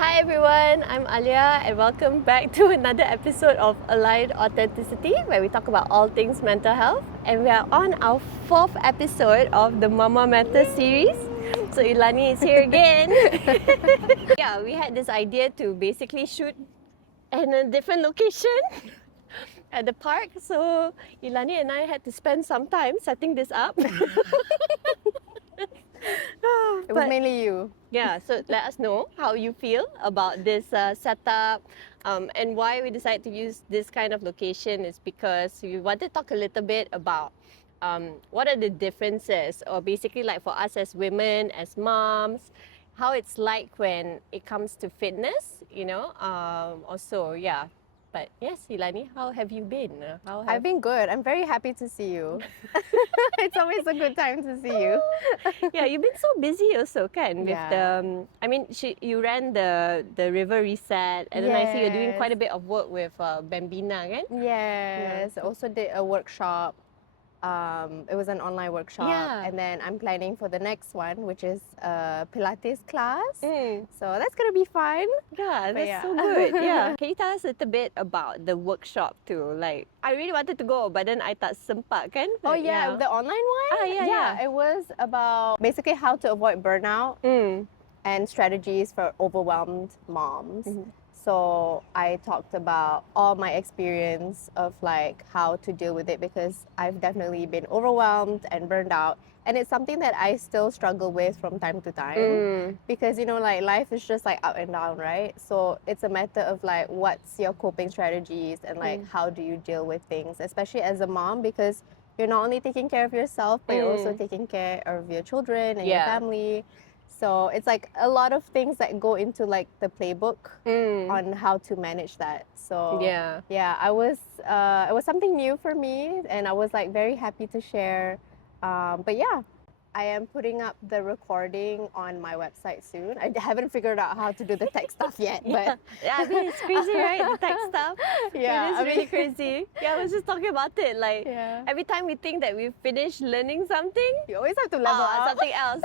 Hi everyone, I'm Alia and welcome back to another episode of Aligned Authenticity where we talk about all things mental health, and we are on our fourth episode of the Mama Matter series. So Ilani is here again. Yeah, we had this idea to basically shoot in a different location at the park, so Ilani and I had to spend some time setting this up. It was mainly you. Yeah, so let us know how you feel about this setup, and why we decided to use this kind of location is because we wanted to talk a little bit about what are the differences, or basically like for us as women, as moms, how it's like when it comes to fitness, also, yeah. But yes, Ilani, how have you been? I've been good. I'm very happy to see you. It's always a good time to see you. Yeah, you've been so busy also, kan? With Yeah. the, you ran the river reset, and then I see you're doing quite a bit of work with Bambina, kan? Yes. Yeah. Also did a workshop. It was an online workshop. Yeah. And then I'm planning for the next one, which is a Pilates class. Mm. So that's going to be fun. Yeah, that's yeah. so good. Yeah. Can you tell us a little bit about the workshop too? Like, I really wanted to go, but then I tak sempat, kan? Oh Like, yeah, the online one? Yeah. It was about basically how to avoid burnout and strategies for overwhelmed moms. Mm-hmm. So I talked about all my experience of like how to deal with it, because I've definitely been overwhelmed and burned out, and it's something that I still struggle with from time to time, because like life is just like up and down, right? So it's a matter of like what's your coping strategies and like how do you deal with things, especially as a mom, because you're not only taking care of yourself, but you're also taking care of your children and your family. So it's like a lot of things that go into like the playbook on how to manage that. So Yeah. it was something new for me, and I was like very happy to share. But yeah, I am putting up the recording on my website soon. I haven't figured out how to do the tech stuff yet, but I mean, it's crazy, right? The tech stuff. Yeah, It is really crazy. Yeah, I was just talking about it. Like, every time we think that we've finished learning something, you always have to level up. something else,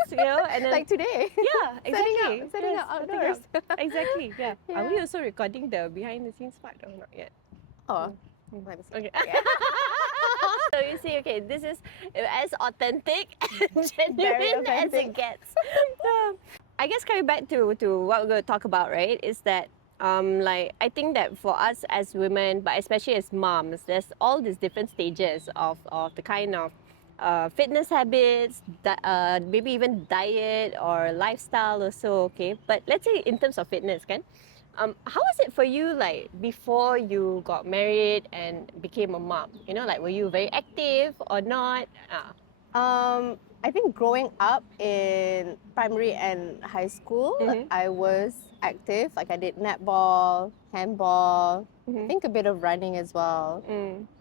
and then like today. Yeah, exactly. Setting up outdoors. Exactly. Yeah. Are we also recording the behind the scenes part or not yet? Oh, let me see. Okay. So you see, okay, this is as authentic and genuine as it gets. I guess coming back to what we're going to talk about, right, is that like I think that for us as women, but especially as moms, there's all these different stages of the kind of fitness habits, maybe even diet or lifestyle also, okay? But let's say in terms of fitness, kan? How was it for you, like, before you got married and became a mom? Like, were you very active or not? I think growing up in primary and high school, I was active. Like I did netball, handball, I think a bit of running as well.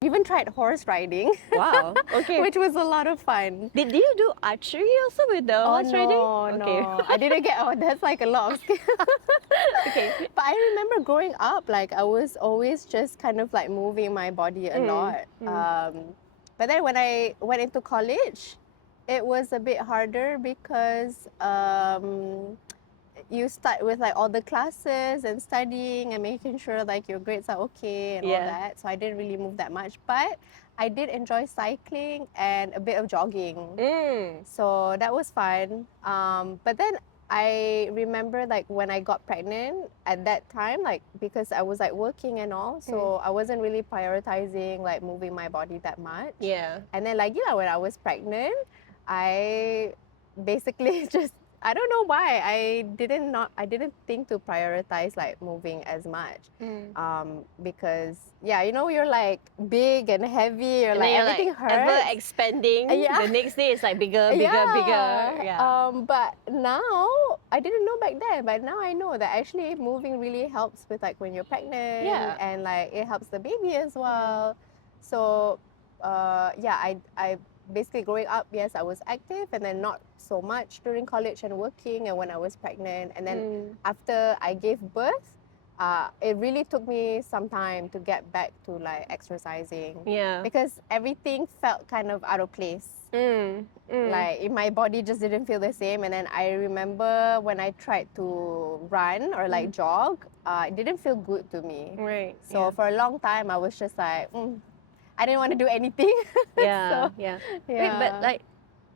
Even tried horse riding. Wow, okay. Which was a lot of fun. Did you do archery also with the horse riding? No. I didn't get, that's like a lot of skill. Okay. But I remember growing up, like I was always just kind of like moving my body a lot. But then when I went into college, it was a bit harder because you start with like all the classes and studying and making sure like your grades are okay and all that. So I didn't really move that much, but I did enjoy cycling and a bit of jogging. So that was fun. But then I remember like when I got pregnant at that time, like because I was like working and all, so I wasn't really prioritizing like moving my body that much. Yeah. And then like when I was pregnant, I basically just, I don't know why, I didn't think to prioritize like moving as much. Because you're like big and heavy, you're like everything hurts. Ever expanding. The next day it's like bigger. Yeah. But now, I didn't know back then, but now I know that actually moving really helps with like when you're pregnant, and like it helps the baby as well. So I basically growing up, yes, I was active, and then not so much during college and working and when I was pregnant. And then after I gave birth, it really took me some time to get back to like exercising. Yeah. Because everything felt kind of out of place. Like my body just didn't feel the same. And then I remember when I tried to run or like jog, it didn't feel good to me. Right. So for a long time, I was just like, I didn't want to do anything. Yeah. So, yeah. yeah. Wait, but like,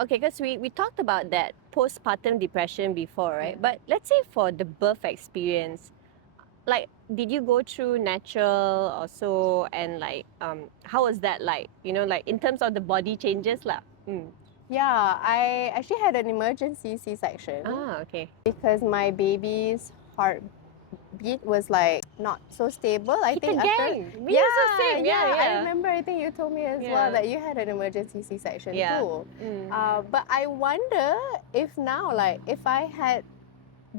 okay, because we talked about that postpartum depression before, right? Yeah. But let's say for the birth experience, like, did you go through natural or so, and like, how was that like? You know, like in terms of the body changes, lah. Yeah, I actually had an emergency C-section Ah, okay. because my baby's heartbeat was like not so stable. I Kita think gang. We also same. Yeah, I yeah. remember. I think you told me as well Yeah. that you had an emergency C-section Yeah. too. But I wonder if now, like, if I had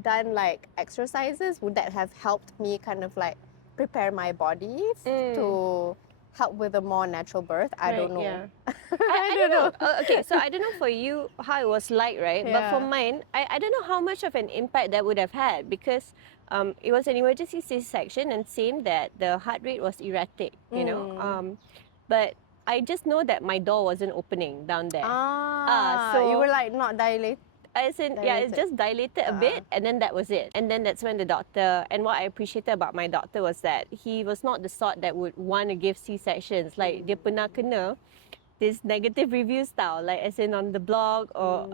done like exercises, would that have helped me kind of like prepare my body to help with a more natural birth? I don't know. Yeah. I don't know. Okay, so I don't know for you how it was like, right? But for Yeah. mine, I don't know how much of an impact that would have had, because it was an emergency C-section, and same that the heart rate was erratic, you know. But I just know that my door wasn't opening down there. So you were like not dilated. As in, yeah, it Dilated. just dilated a bit, and then that was it. And then that's when the doctor, and what I appreciated about my doctor was that he was not the sort that would want to give C-sections. Like, dia pernah kena this negative review style, like as in on the blog or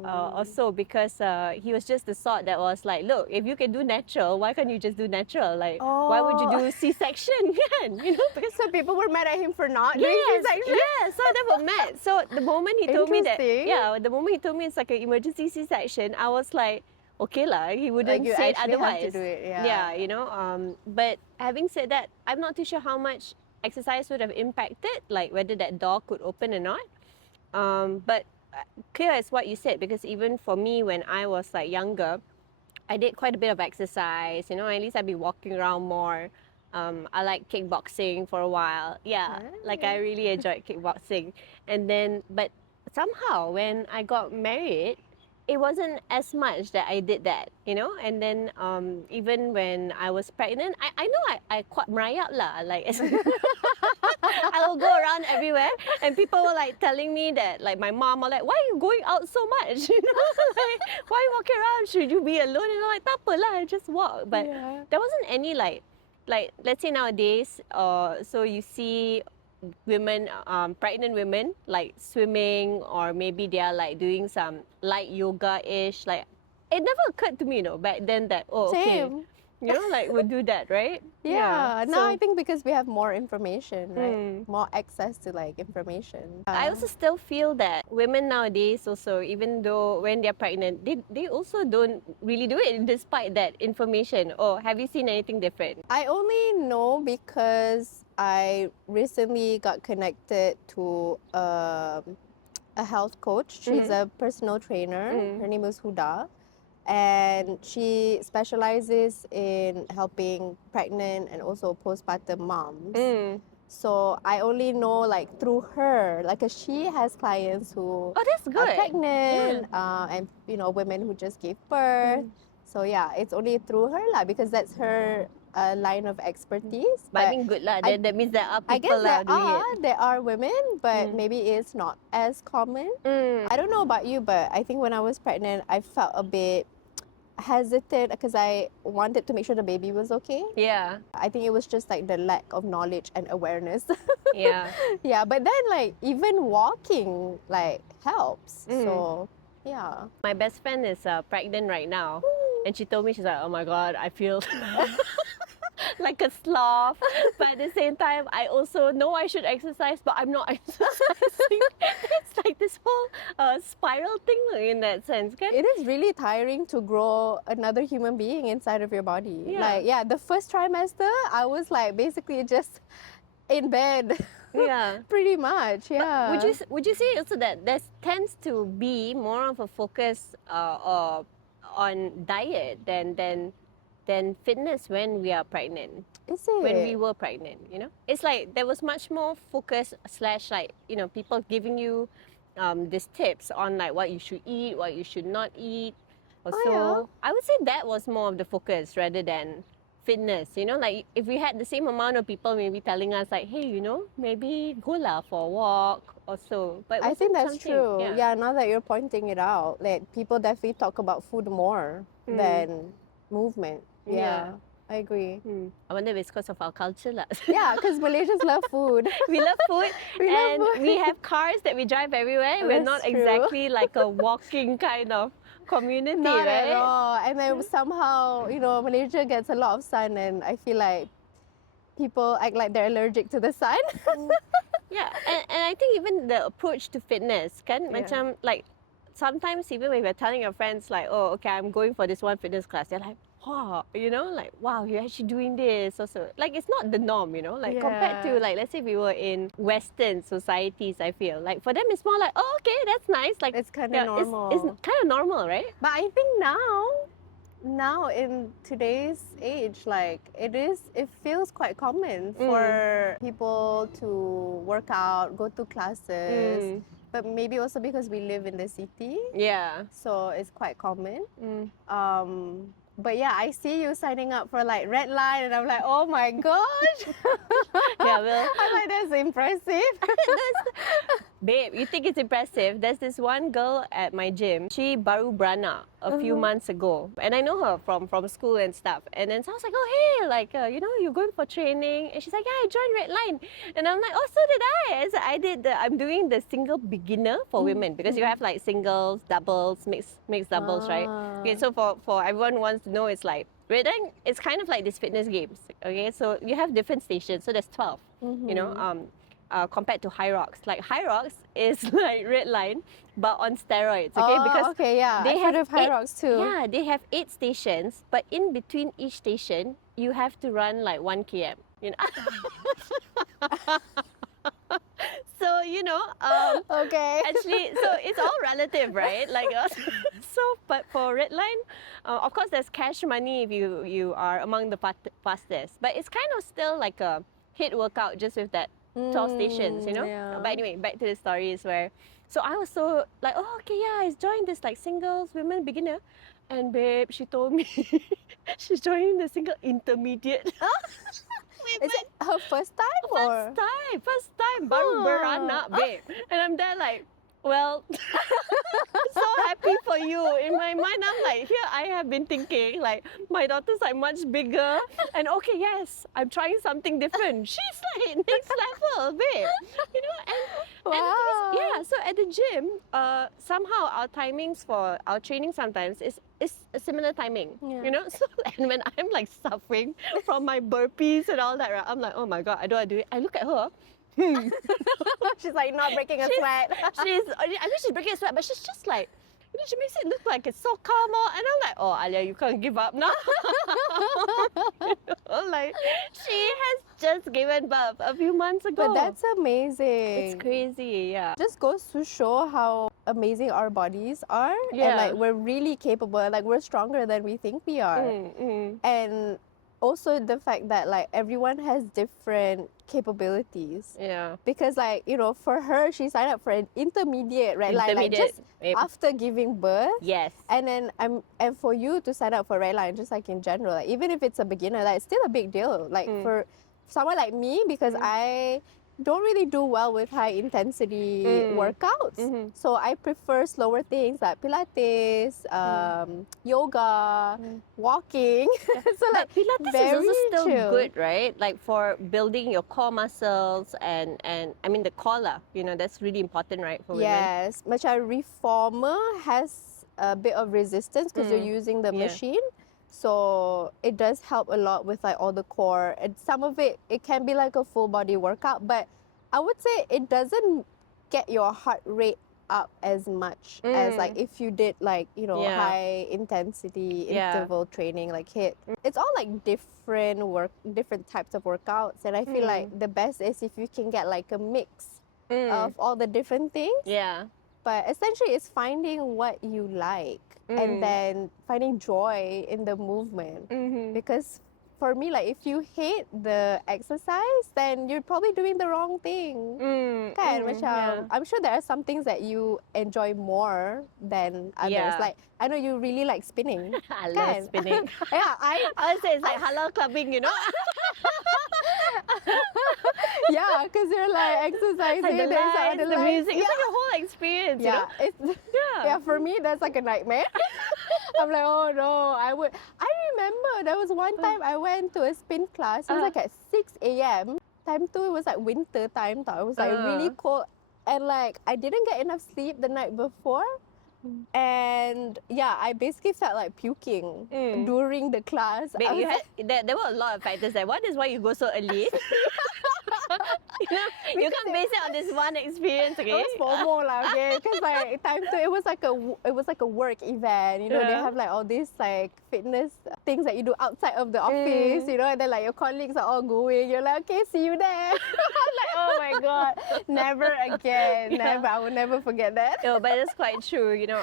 so, because he was just the sort that was like, look, if you can do natural, why can't you just do natural? Like, why would you do C-section? You know, because So people were mad at him for not doing C-section? yeah, so they were mad. So the moment he told me that, Interesting. the moment he told me it's like an emergency C-section, I was like, okay lah, he wouldn't Like you say it actually have otherwise. to do it, Yeah, you know. But having said that, I'm not too sure how much exercise would have impacted, like whether that door could open or not. But clear as what you said, because even for me when I was like younger, I did quite a bit of exercise. You know, at least I'd be walking around more. I like kickboxing for a while. Yeah, like I really enjoyed kickboxing. And then, but somehow when I got married, it wasn't as much that I did that, you know. And then even when I was pregnant, I know I quite merayap lah. Like I will go around everywhere, and people were like telling me that, like my mom were like, why are you going out so much? You know, like why are you walking around? Should you be alone? And I'm like, tak apa lah, just walk. But there wasn't any like let's say nowadays, so you see women, pregnant women, like swimming, or maybe they are like doing some light yoga-ish. Like, it never occurred to me, you know, back then that, okay, Same. you know, like we'll do that, right? Yeah. Now So, I think because we have more information, right? More access to like information. I also still feel that women nowadays also, even though when they're pregnant, they also don't really do it despite that information. Or have you seen anything different? I only know because I recently got connected to a health coach. She's a personal trainer. Her name is Huda. And she specializes in helping pregnant and also postpartum moms. So I only know like through her, like 'cause she has clients who Oh, that's are good. pregnant, and you know, women who just gave birth. So yeah, it's only through her lah, because that's her line of expertise. But I mean, good lah. That means there are I guess people lah doing it. there are women, but maybe it's not as common. I don't know about you, but I think when I was pregnant, I felt a bit hesitant because I wanted to make sure the baby was okay. Yeah. I think it was just like the lack of knowledge and awareness. Yeah. Yeah, but then like even walking like helps. So yeah. My best friend is pregnant right now, and she told me, she's like, oh my god, I feel like a sloth, but at the same time I also know I should exercise, but I'm not exercising. It's like this whole spiral thing in that sense, kan? It is really tiring to grow another human being inside of your body. Yeah. Like yeah, the first trimester I was like basically just in bed. Yeah. Pretty much, yeah. Would you say also that there tends to be more of a focus on diet than fitness when we are pregnant? Is it? When we were pregnant, you know, it's like there was much more focus slash, like, you know, people giving you these tips on like what you should eat, what you should not eat. Also, I would say that was more of the focus rather than fitness, you know, like if we had the same amount of people maybe telling us like, hey, you know, maybe go lah for a walk or so. But it I think wasn't that's something- true. Yeah, now that you're pointing it out, like people definitely talk about food more than movement. Yeah, I agree. I wonder if it's because of our culture lah. Yeah, because Malaysians love food. We love food We love and food. we have cars that we drive everywhere. We're not That's true. exactly like a walking kind of community, Not right? at all. And then somehow, you know, Malaysia gets a lot of sun, and I feel like people act like they're allergic to the sun. Yeah, and I think even the approach to fitness kan, Yeah. macam like sometimes even when you're telling your friends like, oh, okay, I'm going for this one fitness class, they're like, wow, you know, like, wow, you're actually doing this also. Like, it's not the norm, you know, like compared to Yeah. like, let's say we were in Western societies, I feel like for them it's more like, oh, okay, that's nice. Like, It's kinda normal. It's kind of normal, right? But I think now in today's age, like it feels quite common for people to work out, go to classes. But maybe also because we live in the city, Yeah. so it's quite common. But yeah, I see you signing up for like red line, and I'm like, oh my gosh. Yeah, well, I'm like, that's impressive. babe, you think it's impressive? There's this one girl at my gym. She baru beranak a few months ago, and I know her from school and stuff. And then so I was like, oh hey, like you know, you're going for training? And she's like, yeah, I joined Red Line. And I'm like, oh, so did I. And so I did. I'm doing the single beginner for women because you have like singles, doubles, mixed doubles, right? Okay, so for everyone who wants to know, it's like Red Line. It's kind of like these fitness games. Okay, so you have different stations. So there's 12. You know. Compared to High Rocks. Like High Rocks is like Red Line, but on steroids. Okay, because okay, yeah, they I've heard have of High 8 Rocks too. Yeah, they have 8 stations, but in between each station, you have to run like 1 km. You know. So you know, Okay. actually, so it's all relative, right? Like, so but for Red Line, of course, there's cash money if you are among the fastest, but it's kind of still like a hit workout just with that 12 stations, you know. Yeah. But anyway, back to the story is where, so I was so like, oh, okay, yeah, I joined this like singles women beginner, and babe, she told me she's joining the single intermediate. Is it her first time or? First time, baru beranak, babe. And I'm there like, well, so happy for you. In my mind, I'm like, here I have been thinking, like, my daughter's like much bigger. And okay, yes, I'm trying something different. She's like next level, babe. You know, and the thing is, yeah, so at the gym, somehow our timings for our training sometimes is a similar timing. Yeah. You know, so and when I'm like suffering from my burpees and all that, right, I'm like, oh my god, I don't want to do it. I look at her. She's like not breaking a sweat. I mean, she's breaking a sweat, but she's just like, you know, she makes it look like it's so calm. And I'm like, oh, Alia, you can't give up now. You know, like, she has just given birth a few months ago. But that's amazing. It's crazy, yeah. Just goes to show how amazing our bodies are. Yeah. And like we're really capable. Like we're stronger than we think we are. And also the fact that like everyone has different capabilities. Yeah. Because like, you know, for her, she signed up for an intermediate, right? Like just after giving birth. Yes. And then and for you to sign up for Red Line, just like in general, like even if it's a beginner, like it's still a big deal. Like for someone like me, because I don't really do well with high intensity workouts. So I prefer slower things like Pilates, yoga, walking. So But like Pilates is very also still chill. good, right? Like for building your core muscles and I mean the core lah, you know, that's really important, right, for women? Yes, macam reformer has a bit of resistance because you're using the Yeah. machine. So it does help a lot with like all the core, and some of it can be like a full body workout, but I would say it doesn't get your heart rate up as much as like if you did like, you know, Yeah. high intensity Yeah. interval training like HIIT. It's all like different types of workouts, and I feel like the best is if you can get like a mix of all the different things. Yeah. But essentially, it's finding what you like and then finding joy in the movement. Because for me, like if you hate the exercise, then you're probably doing the wrong thing. Kan, macam, I'm sure there are some things that you enjoy more than others. Yeah. Like, I know you really like spinning. I love Kan? spinning. Yeah, I would say it's like halal clubbing, you know? yeah, because you're like exercising, Like the there's lights, the lights. music, it's like a whole experience, you know? Yeah, for me that's like a nightmare. I'm like, oh no, I remember there was one time I went to a spin class. It was like at 6 a.m. Time too, it was like winter time. It was like really cold, and like I didn't get enough sleep the night before. And yeah, I basically felt like puking during the class. But there were a lot of factors there. One is why you go so early. You can't base it on this one experience, okay? It was FOMO lah, okay? Because like time to it was like a work event. You know, they have like all these like fitness things that you do outside of the office. You know, and then like your colleagues are all going. You're like, okay, see you there. I'm like, oh my god, never again, never. I will never forget that. No, but it's quite true. You know,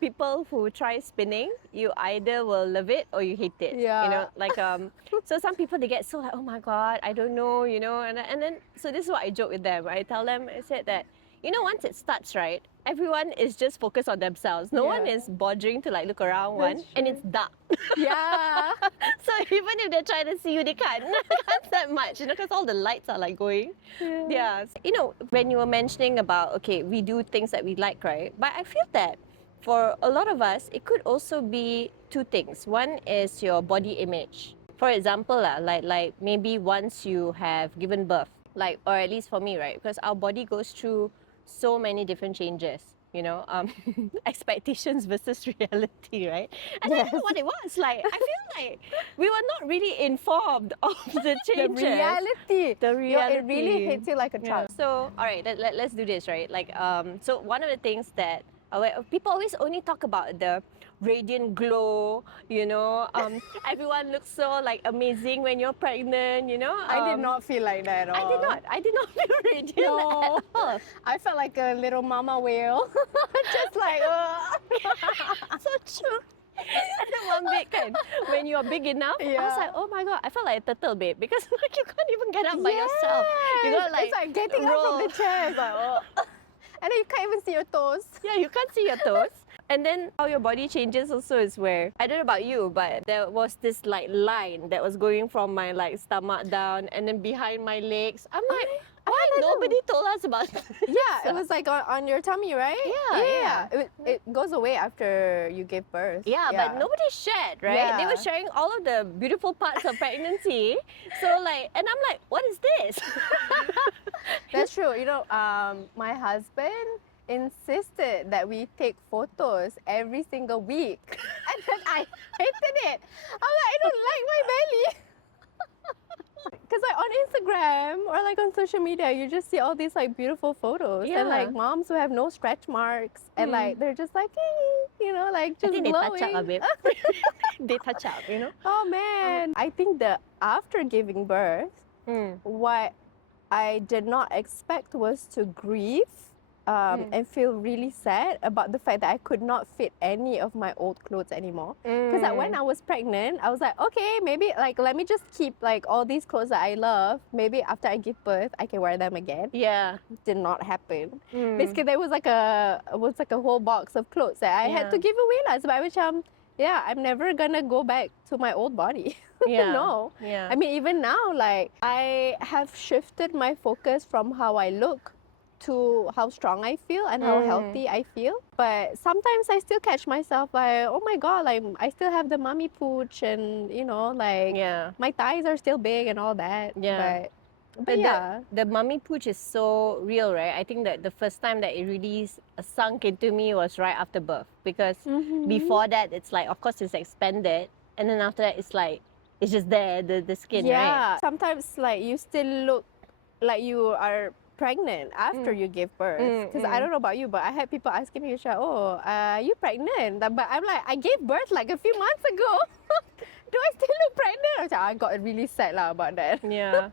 people who try spinning, you either will love it or you hate it. Yeah. You know, like so some people they get so like, oh my god, I don't know, you know, and then so this is what I joke with them. I tell them, I said that, you know, once it starts, right, everyone is just focused on themselves. No one is bothering to like look around and it's dark. Yeah. So even if they're trying to see you, they can't that much, you know, because all the lights are like going. Yeah. You know, when you were mentioning about, okay, we do things that we like, right? But I feel that for a lot of us, it could also be two things. One is your body image. For example, like maybe once you have given birth, like, or at least for me, right? Because our body goes through so many different changes, you know, expectations versus reality, right? And I don't know what it was. Like, I feel like we were not really informed of the changes. The reality. reality. It really hits you like a truck. So, all right, let's do this, right? Like, so one of the things that people always only talk about the radiant glow, you know, everyone looks so like amazing when you're pregnant, you know. I did not feel like that at all. I did not feel radiant No. at all. I felt like a little mama whale. Just like, So true. And then one bit kan, when you're big enough, I was like, oh my god, I felt like a turtle, babe, because like you can't even get up by yourself. You got like it's like getting up from the chair. It's like, oh. And then you can't even see your toes. Yeah, you can't see your toes. And then how your body changes also is where, I don't know about you, but there was this like line that was going from my like stomach down and then behind my legs. I'm like, why nobody told us about this? Yeah, it was like on your tummy, right? Yeah. It goes away after you give birth. Yeah, but nobody shared, right? Yeah. They were sharing all of the beautiful parts of pregnancy. So like, and I'm like, what is this? That's true. You know, my husband insisted that we take photos every single week. And then I hated it. I'm like, I don't like my belly. Because like on Instagram or like on social media, you just see all these like beautiful photos and like moms who have no stretch marks and like they're just like, hey, you know, like just I think glowing. they touch up a bit. They touch up, you know. Oh man, I think that after giving birth, what I did not expect was to grieve and feel really sad about the fact that I could not fit any of my old clothes anymore. Because like, when I was pregnant, I was like, okay, maybe like let me just keep like all these clothes that I love. Maybe after I give birth, I can wear them again. Yeah. Did not happen. Basically, there was like a whole box of clothes that I had to give away lah. Sebab macam, yeah, I'm never gonna go back to my old body. Yeah. No. Yeah. I mean, even now, like I have shifted my focus from how I look to how strong I feel and how healthy I feel. But sometimes I still catch myself like, oh my god, like I still have the mommy pooch and you know, like my thighs are still big and all that. Yeah. But yeah. The mummy pooch is so real, right? I think that the first time that it really sunk into me was right after birth. Because before that, it's like, of course, it's expanded. And then after that, it's like, it's just there, the skin, right? Yeah. Sometimes like you still look like you are pregnant after you give birth. Because I don't know about you, but I had people asking me, oh, are you pregnant? But I'm like, I gave birth like a few months ago. Do I still look pregnant? I got really sad lah about that. Yeah.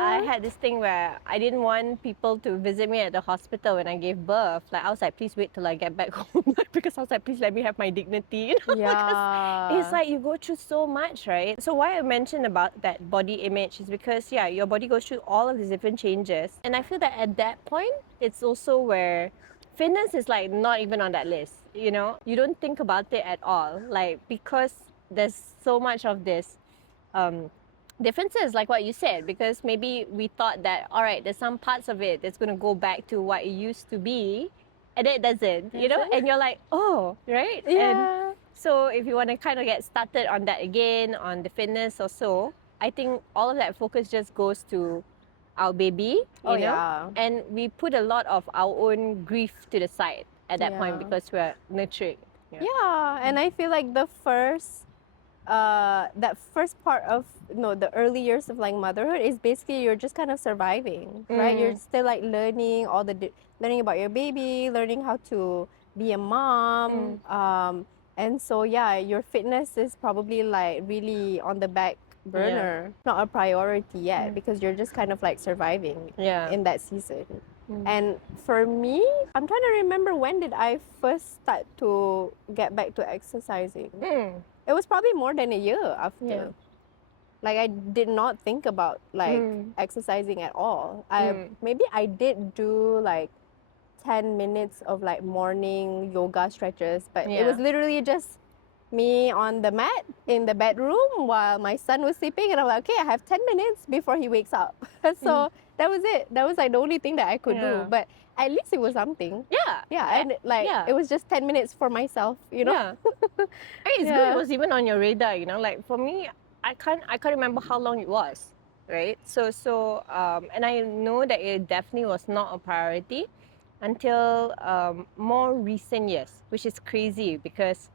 I had this thing where I didn't want people to visit me at the hospital when I gave birth. Like, I was like, please wait till I get back home. Because I was like, please let me have my dignity. Yeah. It's like you go through so much, right? So why I mentioned about that body image is because, yeah, your body goes through all of these different changes. And I feel that at that point, it's also where fitness is like not even on that list, you know? You don't think about it at all. Like, because there's so much of this differences, like what you said, because maybe we thought that, all right, there's some parts of it that's going to go back to what it used to be, and it doesn't, you know? And you're like, oh, right? Yeah. And so if you want to kind of get started on that again, on the fitness or so, I think all of that focus just goes to our baby, you know? Yeah. And we put a lot of our own grief to the side at that point because we're nurturing. Yeah, and I feel like the first that first part of the early years of like motherhood is basically you're just kind of surviving, right? You're still like learning learning about your baby, learning how to be a mom, and so yeah, your fitness is probably like really on the back burner, not a priority yet because you're just kind of like surviving in that season. And for me, I'm trying to remember, when did I first start to get back to exercising? It was probably more than a year after. Like, I did not think about like exercising at all. Maybe I did do like 10 minutes of like morning yoga stretches, but it was literally just me on the mat in the bedroom while my son was sleeping, and I'm like, okay, I have 10 minutes before he wakes up. So that was it. That was like the only thing that I could do. But at least it was something. And like it was just 10 minutes for myself, you know. I mean, it's good it was even on your radar, you know. Like for me, I can't remember how long it was, right? So and I know that it definitely was not a priority until more recent years, which is crazy because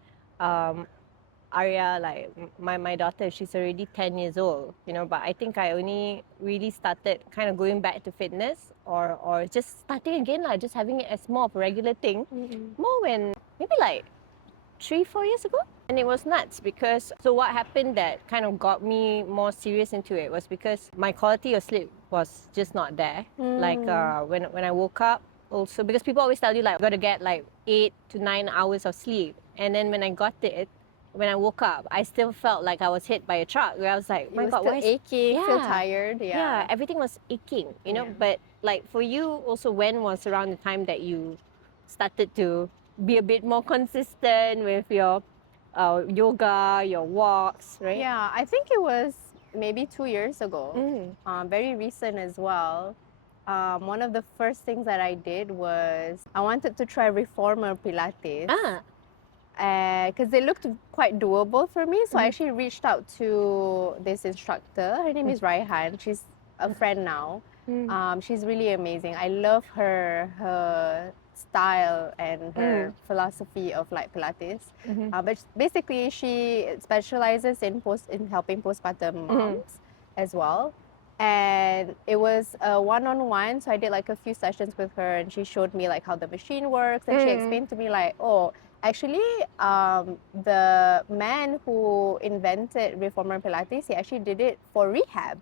Arya, like my daughter, she's already 10 years old, you know, but I think I only really started kind of going back to fitness or just starting again, like just having it as more of a regular thing, more when maybe like 3-4 years ago. And it was nuts because, so what happened that kind of got me more serious into it was because my quality of sleep was just not there. Like when I woke up, also because people always tell you like, you got to get like 8 to 9 hours of sleep. And then when I got it, when I woke up, I still felt like I was hit by a truck. Where I was like, my God, why is aching, feel tired? Yeah, everything was aching, you know. But like for you, also, when was around the time that you started to be a bit more consistent with your yoga, your walks, right? Yeah, I think it was maybe 2 years ago. Very recent as well. One of the first things that I did was I wanted to try reformer Pilates. Because it looked quite doable for me. So I actually reached out to this instructor. Her name is Raihan. She's a friend now. She's really amazing. I love her style and her philosophy of like Pilates. But basically, she specializes in helping postpartum moms as well. And it was a one-on-one, so I did like a few sessions with her, and she showed me like how the machine works, and she explained to me like, oh, actually, the man who invented reformer Pilates, he actually did it for rehab.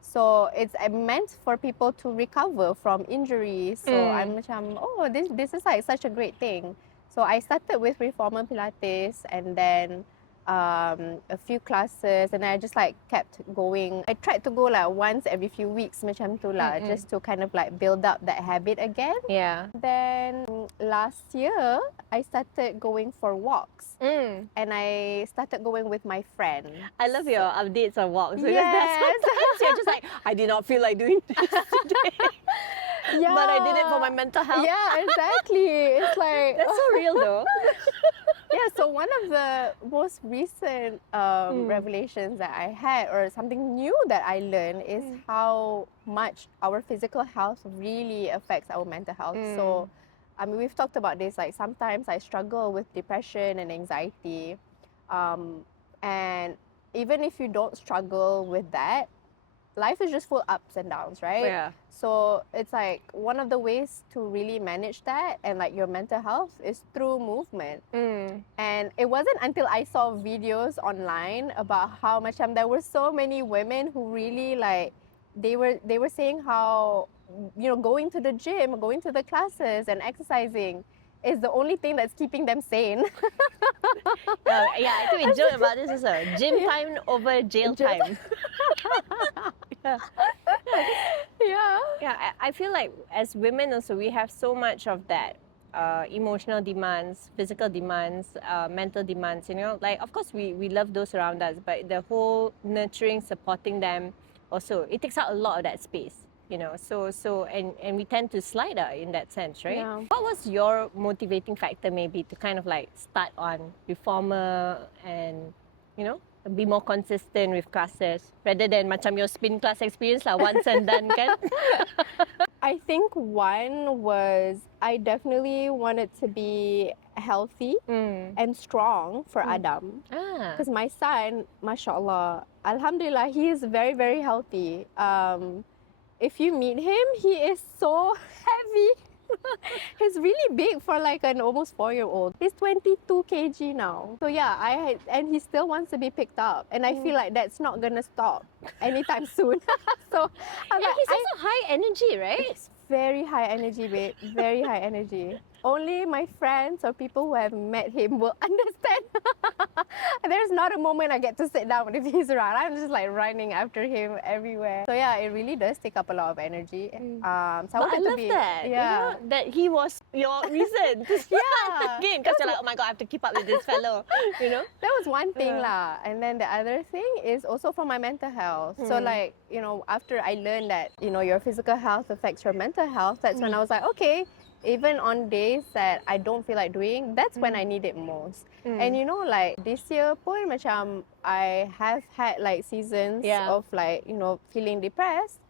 So it's meant for people to recover from injuries. So I'm macam, oh, this is like such a great thing. So I started with reformer Pilates, and then a few classes, and I just like kept going. I tried to go like once every few weeks macam tu lah, just to kind of like build up that habit again. Then last year I started going for walks, and I started going with my friend. I love your updates on walks because sometimes you're just like, I did not feel like doing this today. But I did it for my mental health. Yeah, exactly. It's like that's so real though. Yeah, so one of the most recent revelations that I had, or something new that I learned, is how much our physical health really affects our mental health. So, I mean, we've talked about this, like sometimes I struggle with depression and anxiety. And even if you don't struggle with that, life is just full ups and downs, right? So it's like one of the ways to really manage that and like your mental health is through movement. And it wasn't until I saw videos online about how macam there were so many women who really like they were saying how, you know, going to the gym, going to the classes and exercising is the only thing that's keeping them sane. Yeah, I think we joke about this as a gym Yeah. time over jail Jail time. Yeah. Yeah. Yeah, I feel like as women also, we have so much of that emotional demands, physical demands, mental demands, you know. Like, of course, we love those around us, but the whole nurturing, supporting them also, it takes out a lot of that space, you know. And we tend to slide in that sense, right? Yeah. What was your motivating factor maybe to kind of like start on reformer and, you know, be more consistent with classes rather than macam your spin class experience lah, once and done kan? I think one was I definitely wanted to be healthy and strong for Adam. Ah. Because my son, mashallah, alhamdulillah, he is very, very healthy. If you meet him, he is so heavy. He's really big for like an almost 4-year-old. He's 22 kg now. So yeah, and he still wants to be picked up. And I feel like that's not gonna stop anytime soon. So I'm like, He's also high energy, right? it's very high energy, babe. Very high energy. Only my friends or people who have met him will understand. There's not a moment I get to sit down if he's around. I'm just like running after him everywhere. So yeah, it really does take up a lot of energy. So I But I wanted to love be, that. yeah. You know, that he was your reason to start Yeah. again. Because you're like, oh my God, I have to keep up with this fellow. You know? That was one thing lah. And then the other thing is also for my mental health. So like, you know, after I learned that, you know, your physical health affects your mental health, that's when I was like, okay, even on days that I don't feel like doing, that's when I need it most. And you know, like this year pun macam I have had like seasons of like, you know, feeling depressed.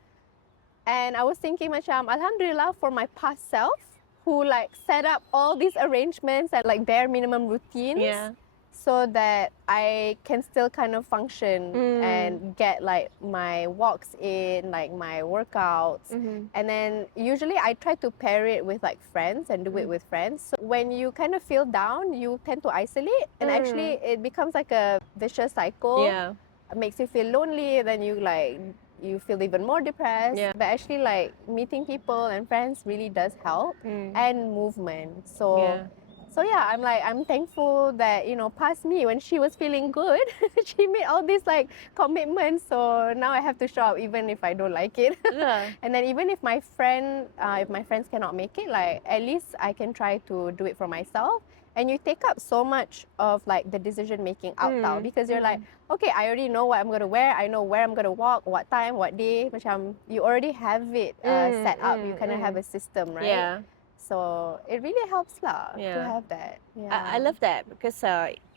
And I was thinking macam, alhamdulillah for my past self who like set up all these arrangements and like bare minimum routines so that I can still kind of function and get like my walks in, like my workouts. And then usually I try to pair it with like friends and do it with friends. So when you kind of feel down, you tend to isolate and actually it becomes like a vicious cycle. Yeah. It makes you feel lonely, then you feel even more depressed. Yeah. But actually like meeting people and friends really does help and movement. So yeah, I'm thankful that, you know, past me when she was feeling good, she made all these like commitments. So now I have to show up even if I don't like it. And then even if my friends cannot make it, like at least I can try to do it for myself. And you take up so much of like the decision making out now because you're like, okay, I already know what I'm gonna wear. I know where I'm gonna walk, what time, what day. Macam you already have it set up. You kind of have a system, right? Yeah. So it really helps lah to have that. Yeah. I love that because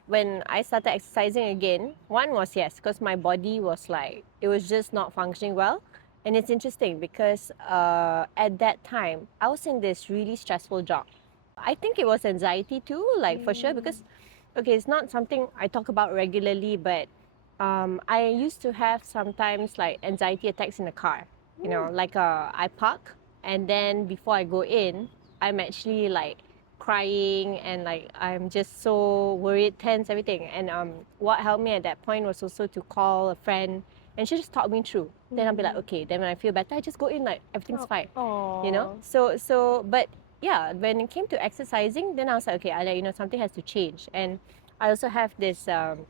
when I started exercising again, one was because my body was like, it was just not functioning well. And it's interesting because at that time, I was in this really stressful job. I think it was anxiety too, like for sure, because, okay, it's not something I talk about regularly, but I used to have sometimes like anxiety attacks in the car. You know, like I park and then before I go in, I'm actually like crying and like I'm just so worried, tense, everything. And what helped me at that point was also to call a friend and she just talked me through. Then I'll be like, okay, then when I feel better, I just go in like everything's fine. You know? So but yeah, when it came to exercising, then I was like, okay, Alia, you know, something has to change. And I also have this kind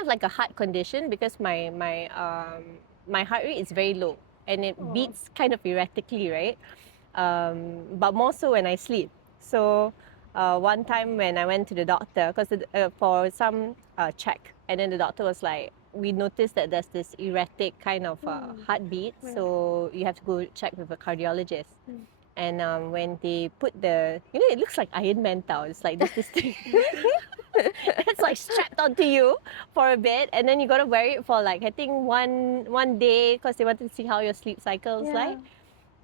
of like a heart condition because my heart rate is very low and it beats kind of erratically, right? But more so when I sleep. So one time when I went to the doctor, because for some check, and then the doctor was like, we noticed that there's this erratic kind of heartbeat, so you have to go check with a cardiologist. And when they put the, you know, it looks like Iron Man towel. It's like this thing. It's like strapped onto you for a bit, and then you gotta wear it for like I think one day because they wanted to see how your sleep cycle is like.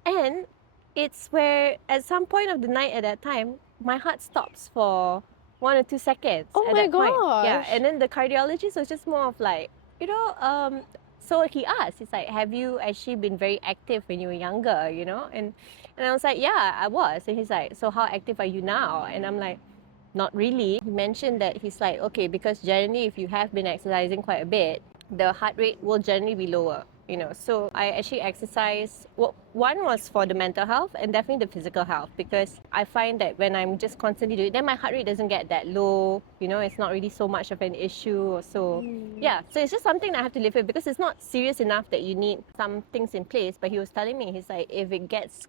And it's where at some point of the night at that time, my heart stops for 1 or 2 seconds. Oh at my that point. gosh. Yeah, and then the cardiologist was just more of like, you know, so he asked, he's like, have you actually been very active when you were younger, you know? And I was like, yeah, I was. And he's like, so how active are you now? And I'm like, not really. He mentioned that he's like, okay, because generally if you have been exercising quite a bit, the heart rate will generally be lower. So I actually exercise. Well, one was for the mental health and definitely the physical health, because I find that when I'm just constantly doing it, then my heart rate doesn't get that low. It's not really so much of an issue. So yeah, so it's just something that I have to live with, because it's not serious enough that you need some things in place. But he was telling me, he's like, if it gets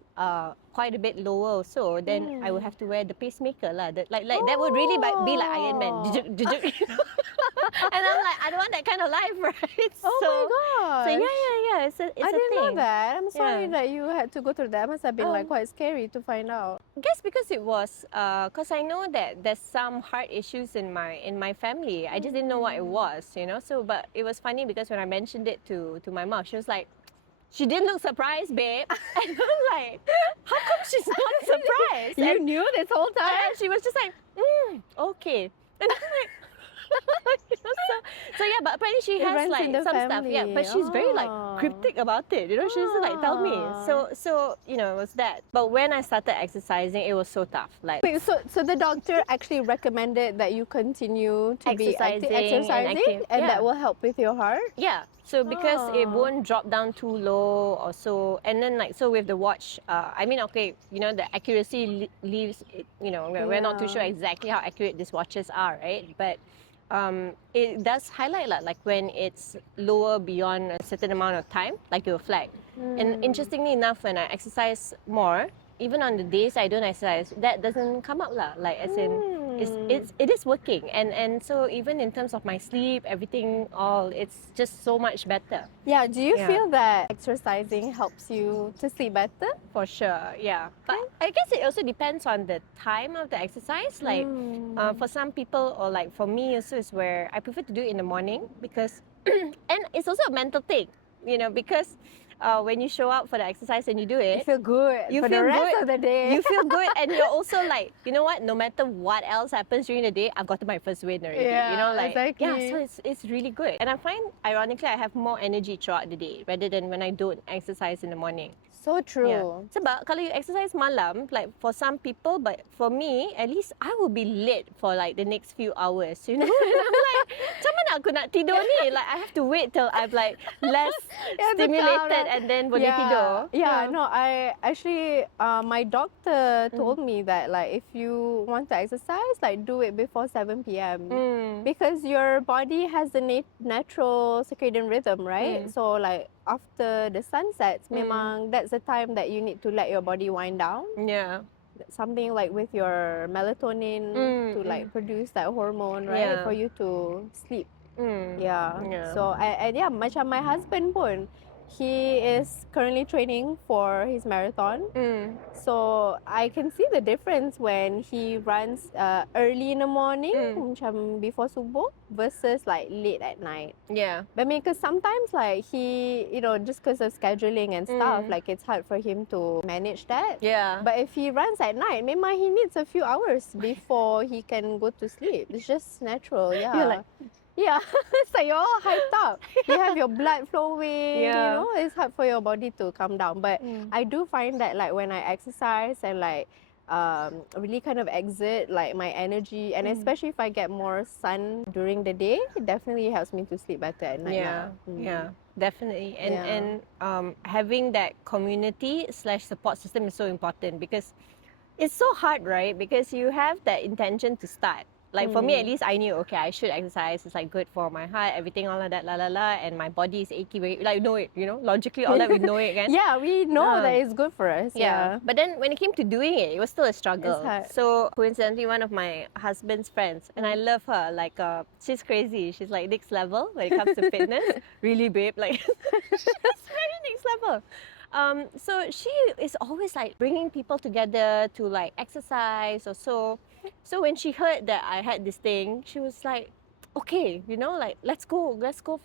quite a bit lower also, then I would have to wear the pacemaker lah. Like that would really be like Iron Man. And I'm like, I don't want that kind of life, right? Oh my gosh. So yeah. It's a I didn't know thing. that. I'm sorry Yeah. that you had to go through that. It must have been like quite scary to find out. I guess because it was, because I know that there's some heart issues in my family. I just didn't know what it was, So, but it was funny because when I mentioned it to my mom, she was like, she didn't look surprised, babe. And I'm like, how come she's not surprised? You knew this whole time? And she was just like, okay. And I'm like, so yeah, but apparently she has runs like in the some stuff. Yeah, but she's very like cryptic about it. She doesn't like tell me. So it was that. But when I started exercising, it was so tough. Like, Wait, so the doctor actually recommended that you continue to be exercising, and that will help with your heart? yeah. So because it won't drop down too low or so, and then so with the watch, the accuracy leaves. We're not too sure exactly how accurate these watches are, right? But it does highlight like when it's lower beyond a certain amount of time, like it will flag. And interestingly enough, when I exercise more, even on the days I don't exercise, that doesn't come up lah. Like as in, it is working, and so even in terms of my sleep, everything, it's just so much better. Yeah. Do you feel that exercising helps you to sleep better? For sure, yeah. But I guess it also depends on the time of the exercise. Like for some people, or like for me also, is where I prefer to do it in the morning, because, and it's also a mental thing, because when you show up for the exercise and you do it, You feel good you for feel the rest good. of the day. You feel good, and you're also like, you know what? No matter what else happens during the day, I've gotten my first win already. Yeah, exactly. Yeah. So it's really good, and I find ironically I have more energy throughout the day rather than when I don't exercise in the morning. So true. Yeah. Sebab kalau you exercise malam, like for some people, but for me, at least I will be lit for like the next few hours, And I'm like, macam mana aku nak tidur ni? Like I have to wait till I'm like less stimulated and then boleh tidur. Yeah, no, I actually, my doctor told me that like if you want to exercise, like do it before 7 p.m. Because your body has the natural circadian rhythm, right? So like after the sun sets, memang that's the time that you need to let your body wind down. Yeah. Something like with your melatonin to like produce that hormone, right? Yeah. For you to sleep. Yeah. So and yeah, macam my husband pun, he is currently training for his marathon. So I can see the difference when he runs early in the morning, macam before subuh, versus like late at night. Yeah. But I mean, because sometimes like he, just because of scheduling and stuff, like it's hard for him to manage that. Yeah. But if he runs at night, memang he needs a few hours before he can go to sleep. It's just natural, yeah. You're like, yeah, it's like you're all hyped up. You have your blood flowing, it's hard for your body to calm down. But I do find that like when I exercise and like really kind of exert like my energy, and especially if I get more sun during the day, it definitely helps me to sleep better at night. Yeah, definitely. And having that community/support system is so important, because it's so hard, right? Because you have that intention to start. Like for me, at least I knew, okay, I should exercise. It's like good for my heart, everything, all of that, and my body is achy, like know it, logically, all that we know it again. Yeah, we know that it's good for us. Yeah. But then when it came to doing it, it was still a struggle. It's hard. So coincidentally, one of my husband's friends, and I love her, like she's crazy. She's like next level when it comes to fitness. Really, babe, like she's very next level. So she is always like bringing people together to like exercise or so. So when she heard that I had this thing, she was like, okay, like let's go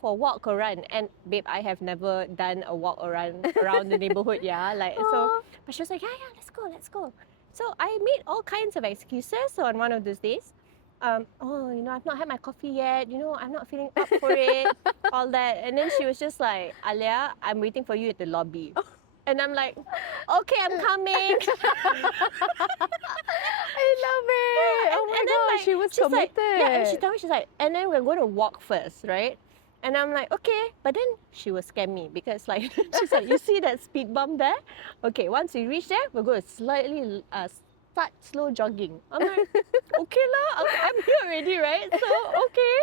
for a walk or run. And babe, I have never done a walk or run around the neighborhood, so but she was like, yeah, let's go. So I made all kinds of excuses on one of those days. I've not had my coffee yet, I'm not feeling up for it, all that. And then she was just like, Alia, I'm waiting for you at the lobby. And I'm like, okay, I'm coming. I love it. Oh my and then, gosh, like, she was she's committed. Like, yeah, and she told me, she's like, and then we're going to walk first, right? And I'm like, okay. But then she will scam me because like, she's like, you see that speed bump there? Okay, once we reach there, we're going to slightly start slow jogging. I'm like, okay lah, I'm here already, right? So, okay.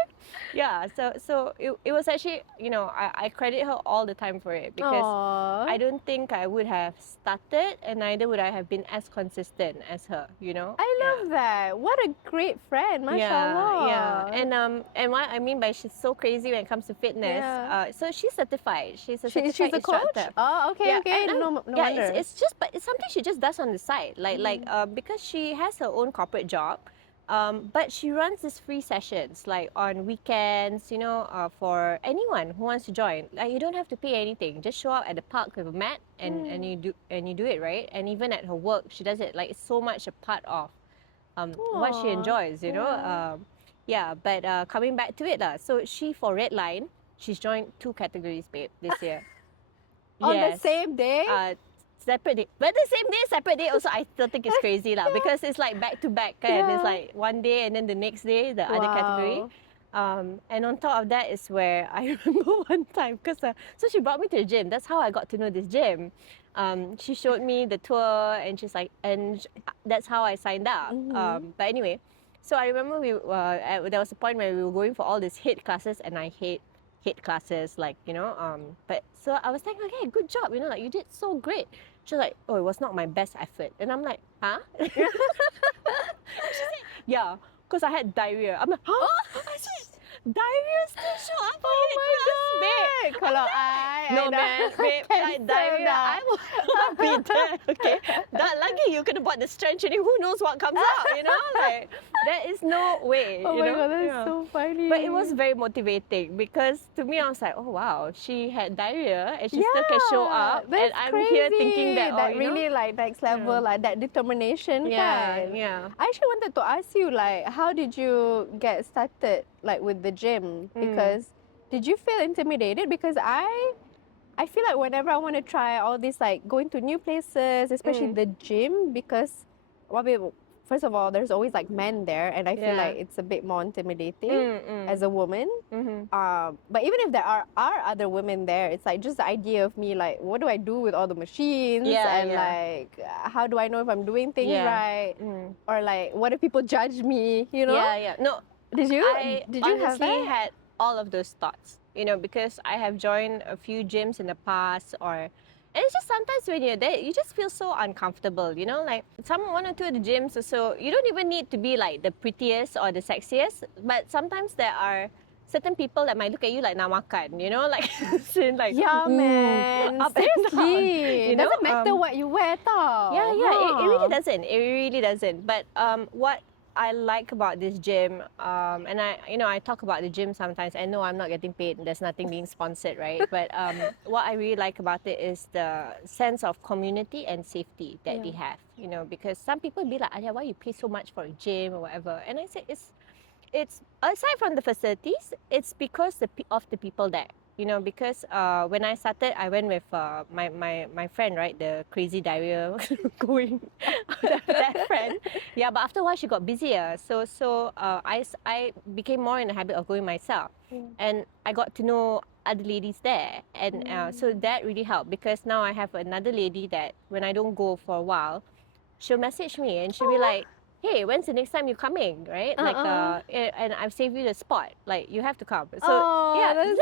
Yeah, so it was actually, I credit her all the time for it because Aww. I don't think I would have started and neither would I have been as consistent as her, I love that. What a great friend, mashallah. Yeah. And what I mean by she's so crazy when it comes to fitness. So she's certified. She's a certified She's a coach? instructor. Oh, okay, Yeah, okay. and, No yeah, wonder. it's just, but it's something she just does on the side, because she has her own corporate job. But she runs these free sessions like on weekends, for anyone who wants to join. Like you don't have to pay anything. Just show up at the park with a mat and you do it, right? And even at her work, she does it. Like it's so much a part of what she enjoys, But coming back to it, so she for Red Line, she's joined 2 categories, babe, this year. On the same day? Separate day. But the same day, separate day also, I still think it's crazy lah because it's like back to back and it's like one day and then the next day, the other category. And on top of that is where I remember one time because so she brought me to the gym. That's how I got to know this gym. She showed me the tour and she's like, that's how I signed up. But anyway, so I remember there was a point where we were going for all these HIIT classes and I hate classes, but so I was thinking, okay, good job, like you did so great. She was like, oh, it was not my best effort. And I'm like, huh? She said, yeah, because I had diarrhea. I'm like, huh? I said, diarrhea still show up for HIIT class, babe. Kalau No man, babe, like diarrhea, I will not be there, okay? That lucky you could have bought the strength training, who knows what comes out, like, there is no way, Oh my god, that's so funny. But it was very motivating because to me, I was like, oh wow, she had diarrhea and she still can show up. That's And I'm crazy. here thinking that, really like next level, like that determination. Yeah, kan? yeah. I actually wanted to ask you, like, how did you get started, like, with the gym? Because did you feel intimidated? Because I feel like whenever I want to try all this, like going to new places, especially the gym, because first of all, there's always like men there, and I feel like it's a bit more intimidating as a woman. But even if there are other women there, it's like just the idea of me, like, what do I do with all the machines? Like, how do I know if I'm doing things right? Or like, what if people judge me? Yeah. No, Did you I have honestly that? had all of those thoughts, because I have joined a few gyms in the past and it's just sometimes when you're there, you just feel so uncomfortable, like one or two of the gyms or so, you don't even need to be like the prettiest or the sexiest, but sometimes there are certain people that might look at you like nak makan, like, like Yeah, man. up and down, Seriously. It doesn't matter what you wear, tau. Yeah, it really doesn't. It really doesn't. But what I like about this gym, and I talk about the gym sometimes. I know I'm not getting paid. There's nothing being sponsored, right? But what I really like about it is the sense of community and safety that they have. Because some people be like, Alia, why you pay so much for a gym or whatever? And I say it's aside from the facilities, it's because of the people there. Because when I started, I went with my friend, right? The crazy diarrhea going, that friend. Yeah, but after a while, she got busier. So I became more in the habit of going myself. And I got to know other ladies there. And so that really helped because now I have another lady that when I don't go for a while, she'll message me and she'll be like, hey, when's the next time you're coming, right? And I've saved you the spot. Like, you have to come. So,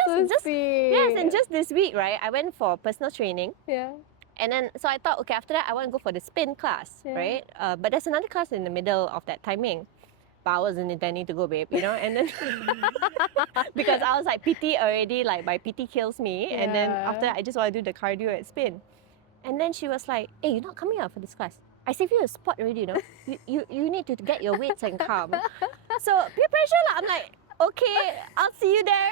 that's sweet. Yes, and just this week, right, I went for personal training. Yeah. And then, so I thought, okay, after that, I want to go for the spin class, right? But there's another class in the middle of that timing. But I wasn't intending to go, babe, And then, because I was like, PT already, like, my PT kills me. And then after that, I just want to do the cardio at spin. And then she was like, hey, you're not coming out for this class. I saved you a spot already, you need to get your weights and come. So peer pressure lah. I'm like, okay, I'll see you there.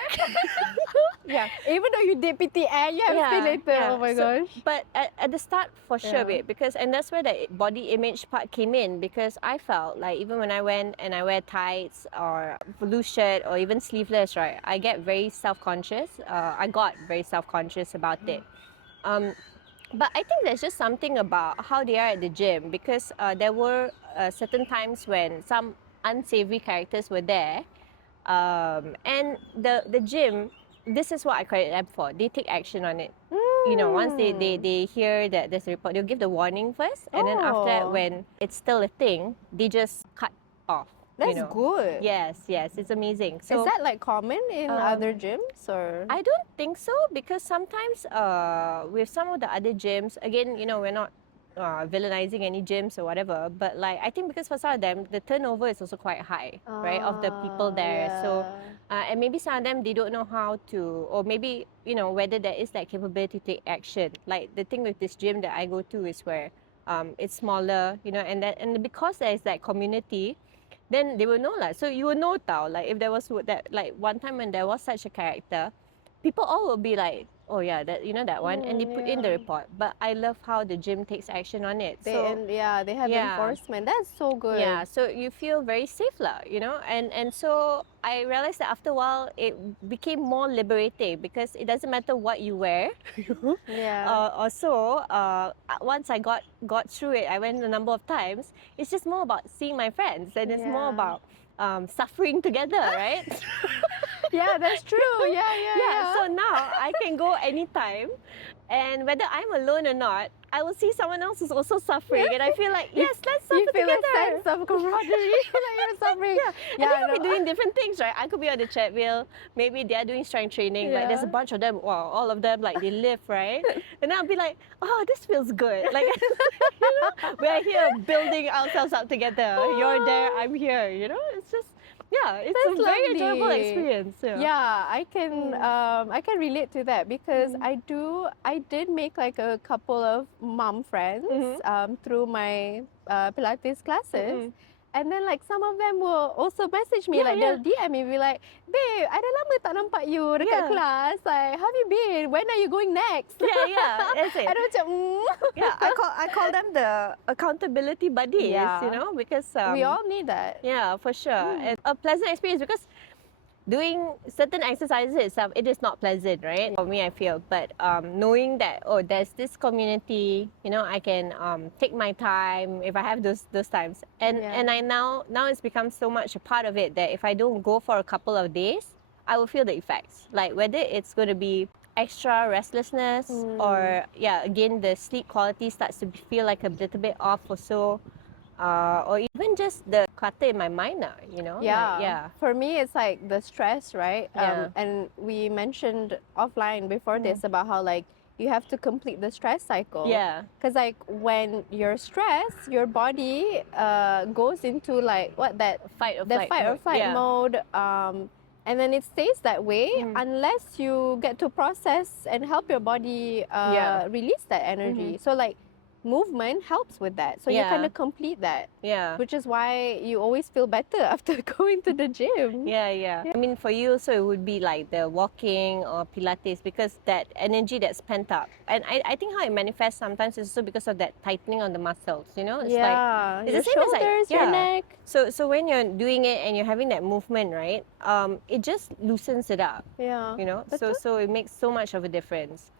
Yeah, even though you did PT and you have spin later. Oh my gosh. But at the start, for sure, babe, and that's where the body image part came in, because I felt like even when I went and I wear tights or loose shirt or even sleeveless, right, I get very self-conscious. I got very self-conscious about it. But I think there's just something about how they are at the gym, because there were certain times when some unsavory characters were there, and the gym this is what I credit them for. They take action on it. You know, once they hear that there's a report, they'll give the warning first, and then after that, when it's still a thing, they just cut off. That's you know. good. Yes, it's amazing. So is that like common in other gyms or? I don't think so, because sometimes with some of the other gyms, again, you know, we're not villainizing any gyms or whatever, but like I think because for some of them the turnover is also quite high, right, of the people there. So and maybe some of them, they don't know how to, or maybe, you know, whether there is that capability to take action. Like the thing with this gym that I go to is where it's smaller, you know, and because there is that community, then they will know lah. So you will know tau, like if there was that, like one time when there was such a character, people all will be like, oh yeah, that, you know, that one, and they put in the report. But I love how the gym takes action on it. They have enforcement. That's so good. Yeah, so you feel very safe lah, you know, and so I realized that after a while it became more liberating, because it doesn't matter what you wear. Also, once I got through it, I went a number of times. It's just more about seeing my friends, and it's more about suffering together, right? Yeah, that's true. Yeah. So now I can go anytime, and whether I'm alone or not, I will see someone else who's also suffering, and I feel like, yes, let's suffer you feel together. a sense of camaraderie like you're suffering. And they could be doing different things, right? I could be on the treadmill, maybe they're doing strength training, like there's a bunch of them, wow, all of them, like they lift, right? And I'll be like, oh, this feels good. Like, you know, we're here building ourselves up together. You're there, I'm here, you know? It's just, it's That's a very lovely. enjoyable experience. I can relate to that, because I did make like a couple of mom friends through my Pilates classes. And then like some of them will also message me, like they'll DM me, be like, babe, ada lama tak nampak you dekat kelas. Like, how have you been? When are you going next? That's it. I macam, I call them the accountability buddies, you know, because we all need that. Yeah, for sure. It's a pleasant experience, because doing certain exercises itself, it is not pleasant, right? For me, I feel. But knowing that, oh, there's this community, you know, I can take my time if I have those times. And I now it's become so much a part of it that if I don't go for a couple of days, I will feel the effects. Like whether it's going to be extra restlessness or again, the sleep quality starts to feel like a little bit off or so. Or even just the clutter in my mind now, you know? For me, it's like the stress, right? And we mentioned offline before this about how like you have to complete the stress cycle. Because like when you're stressed, your body goes into like that fight or flight mode. And then it stays that way unless you get to process and help your body release that energy. So like movement helps with that, so you kind of complete that, which is why you always feel better after going to the gym. I mean, for you, so it would be like the walking or Pilates, because that energy that's pent up, and I think how it manifests sometimes is also because of that tightening on the muscles, you know. It's like it's your the same shoulders, as like, your neck. So when you're doing it and you're having that movement, right, it just loosens it up, you know. So it makes so much of a difference.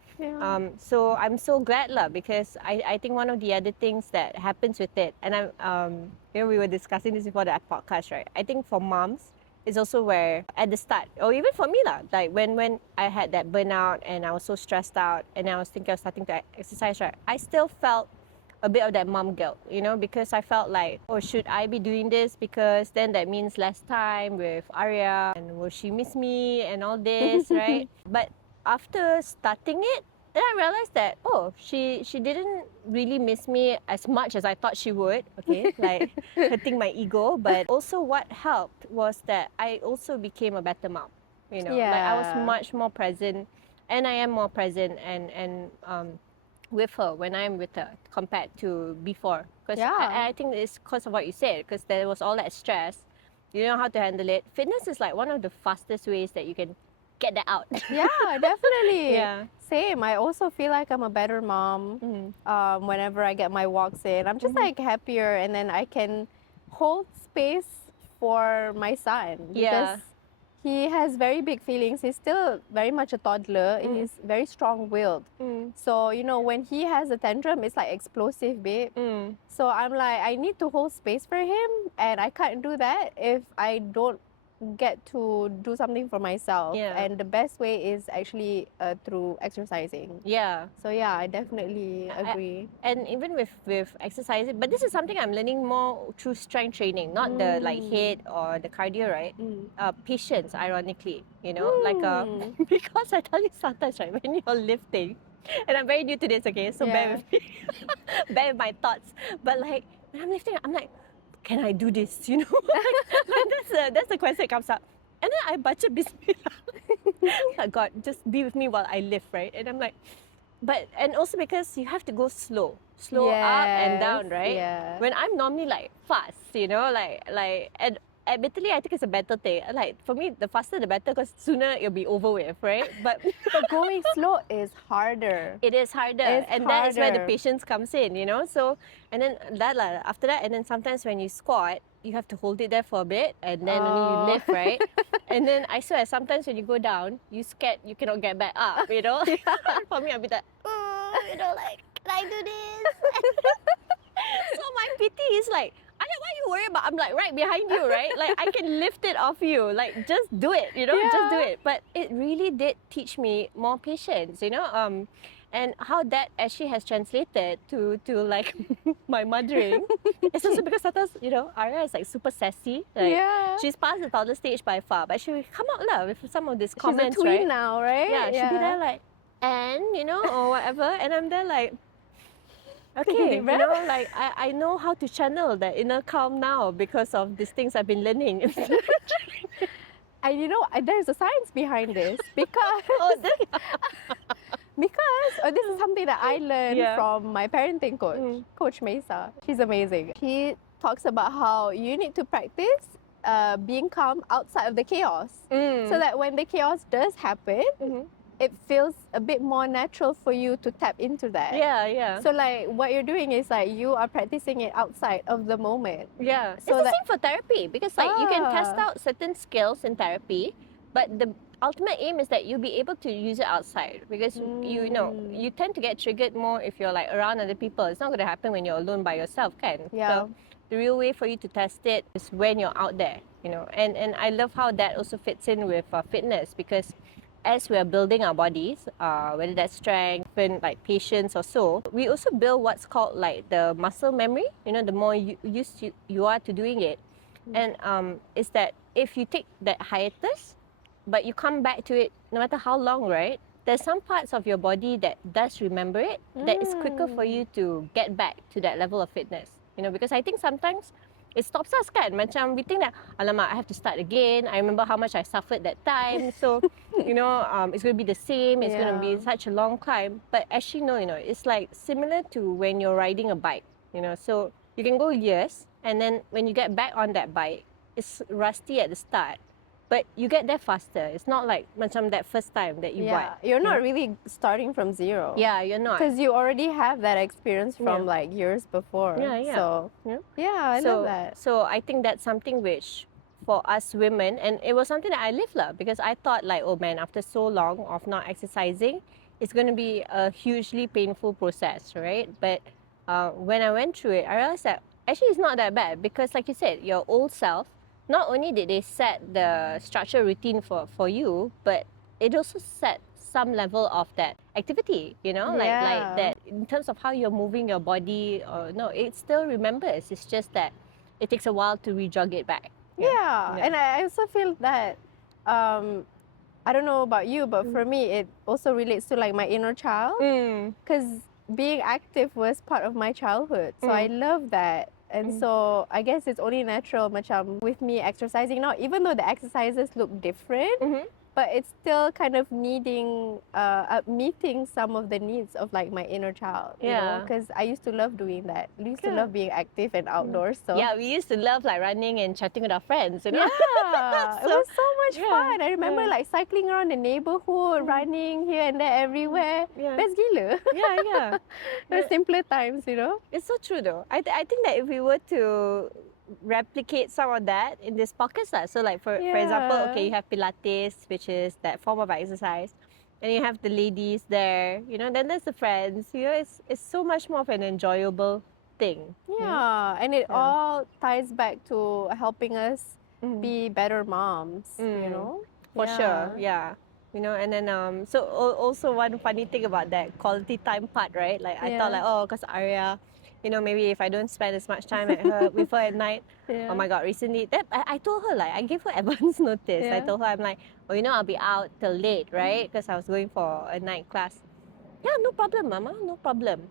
So I'm so glad lah, because I think one of the other things that happens with it, and I'm you know, we were discussing this before the podcast, right? I think for moms, it's also where at the start, or even for me lah, like when I had that burnout and I was so stressed out and I was thinking of starting to exercise, right, I still felt a bit of that mom guilt, you know, because I felt like, oh, should I be doing this, because then that means less time with Arya, and will she miss me and all this, right? But after starting it, then I realized that, oh, she didn't really miss me as much as I thought she would, okay, like hurting my ego. But also what helped was that I also became a better mom, you know, like I was much more present, and I am more present and with her when I'm with her compared to before. Because I think it's because of what you said, because there was all that stress. You know how to handle it. Fitness is like one of the fastest ways that you can get that out. Definitely. Same. I also feel like I'm a better mom whenever I get my walks in. I'm just like happier, and then I can hold space for my son, because he has very big feelings. He's still very much a toddler. He's very strong-willed. So, you know, when he has a tantrum, it's like explosive, babe. So I'm like, I need to hold space for him, and I can't do that if I don't get to do something for myself. Yeah. And the best way is actually through exercising. Yeah. So yeah, I definitely agree. And even with exercising, but this is something I'm learning more through strength training, not the like HIIT or the cardio, right? Patience, ironically, because I tell you sometimes, right, when you're lifting, and I'm very new to this, okay, so bear with me, bear with my thoughts, but like when I'm lifting, I'm like, can I do this? Like that's the question that comes up, and then I baca Bismillah. Like, God, just be with me while I lift, right? And I'm like, but and also because you have to go slow up and down, right? Yeah. When I'm normally like fast, and admittedly I think it's a better thing. Like for me, the faster the better, because sooner it'll be over with, right? But going slow is harder. it is harder, and that is where the patience comes in, So, and then after that, and then sometimes when you squat, you have to hold it there for a bit, and then only you lift, right? And then I swear, sometimes when you go down, you scared you cannot get back up, For me, I'll be like, like, can I do this? So my PT is like, Alia, why are you worried about? I'm like right behind you, right? Like I can lift it off you. Like just do it, just do it. But it really did teach me more patience, and how that actually has translated to like my mothering. It's also because sometimes, Aria is like super sassy. Like she's past the toddler stage by far, but she will come out with some of these comments, she's a twin right? now, right? Yeah, she'll be there like, and or whatever, and I'm there like, okay, like I know how to channel that inner calm now because of these things I've been learning. And there's a science behind this because this is something that I learned from my parenting coach, Coach Mesa. She's amazing. She talks about how you need to practice being calm outside of the chaos, so that when the chaos does happen, it feels a bit more natural for you to tap into that. Yeah. So like what you're doing is like you are practicing it outside of the moment. Yeah. So it's the same for therapy, because like you can test out certain skills in therapy, but the ultimate aim is that you'll be able to use it outside, because you tend to get triggered more if you're like around other people. It's not going to happen when you're alone by yourself, kan? Yeah. So the real way for you to test it is when you're out there, and I love how that also fits in with fitness, because as we are building our bodies, whether that's strength, like patience or so, we also build what's called like the muscle memory. The more used you are to doing it, and is that if you take that hiatus, but you come back to it no matter how long, right? There's some parts of your body that does remember it, that it's quicker for you to get back to that level of fitness. Because I think sometimes it stops us, kan? Macam we think that, alamak, I have to start again. I remember how much I suffered that time. So, it's going to be the same. It's going to be such a long climb. But actually, no, it's like similar to when you're riding a bike, So you can go years, and then when you get back on that bike, it's rusty at the start, but you get there faster. It's not like macam that first time that you bought. You're not really starting from zero. Yeah, you're not. Because you already have that experience from like years before. Yeah. So, I love that. So I think that's something which, for us women, and it was something that I lived because I thought like, oh man, after so long of not exercising, it's going to be a hugely painful process, right? But when I went through it, I realized that actually it's not that bad, because like you said, your old self, not only did they set the structure routine for you, but it also set some level of that activity, like that in terms of how you're moving your body, or no, it still remembers. It's just that it takes a while to re-jog it back. Yeah. And I also feel that, I don't know about you, but for me, it also relates to like my inner child, because being active was part of my childhood. So I love that. And so I guess it's only natural macam with me exercising now, even though the exercises look different, but it's still kind of meeting some of the needs of like my inner child, you know, because I used to love doing that. I used to love being active and outdoors. So yeah, we used to love like running and chatting with our friends, Yeah, it was so much fun. I remember like cycling around the neighborhood, running here and there everywhere. Best gila. Yeah. The simpler times, It's so true though. I think that if we were to replicate some of that in these pockets, so like for example, okay, you have Pilates, which is that form of exercise, and you have the ladies there, then there's the friends, it's so much more of an enjoyable thing. And it all ties back to helping us be better moms, you know? For sure, yeah. You know, and then so also one funny thing about that quality time part, right? Like I thought like, oh, because Arya, you know, maybe if I don't spend as much time at her with her at night, oh my god, recently that I told her, like I gave her advance notice. I told her, I'm like, oh, you know, I'll be out till late, right? Because I was going for a night class. Yeah, no problem, Mama, no problem.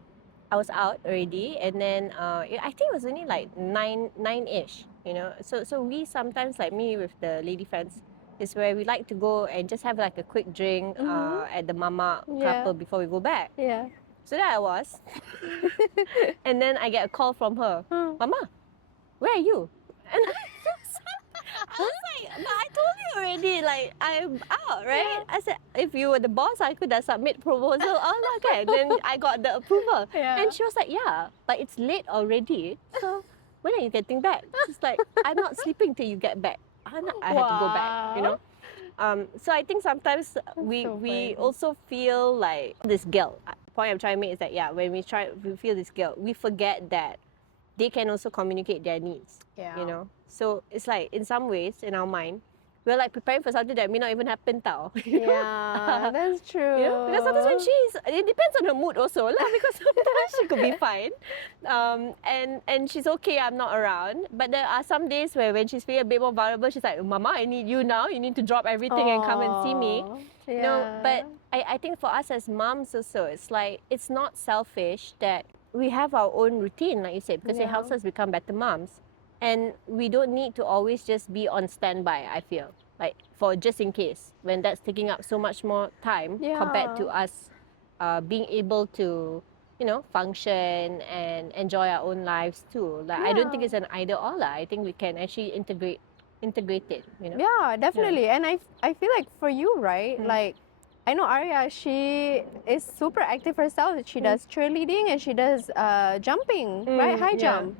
I was out already, and then I think it was only like nine-ish, you know. So we sometimes, like me with the lady friends, is where we like to go and just have like a quick drink at the mama couple before we go back. Yeah. So there I was, and then I get a call from her, Mama, where are you? And I was like, but I told you already, like I'm out, right? I said, if you were the boss, I could have submit proposal. Oh, okay. Then I got the approval. And she was like, yeah, but it's late already. So when are you getting back? She's like, I'm not sleeping till you get back. I had to go back, you know? So I think sometimes we also feel like this guilt. The point I'm trying to make is that, yeah, when we feel this guilt, we forget that they can also communicate their needs, you know? So it's like, in some ways, in our mind, we're like preparing for something that may not even happen tao. Yeah, that's true. You know? Because sometimes when it depends on her mood also lah, because sometimes she could be fine. And she's okay, I'm not around. But there are some days where when she's feeling a bit more vulnerable, she's like, Mama, I need you now. You need to drop everything and come and see me. Yeah. You know, but I think for us as moms also, it's like, it's not selfish that we have our own routine, like you said, because it helps us become better moms. And we don't need to always just be on standby, I feel. Like, for just in case, when that's taking up so much more time compared to us being able to, you know, function and enjoy our own lives too. Like, I don't think it's an either or. I think we can actually integrate it, you know? Yeah, definitely. And I feel like for you, right, like, I know Arya, she is super active herself. She does cheerleading and she does jumping, right? High jump.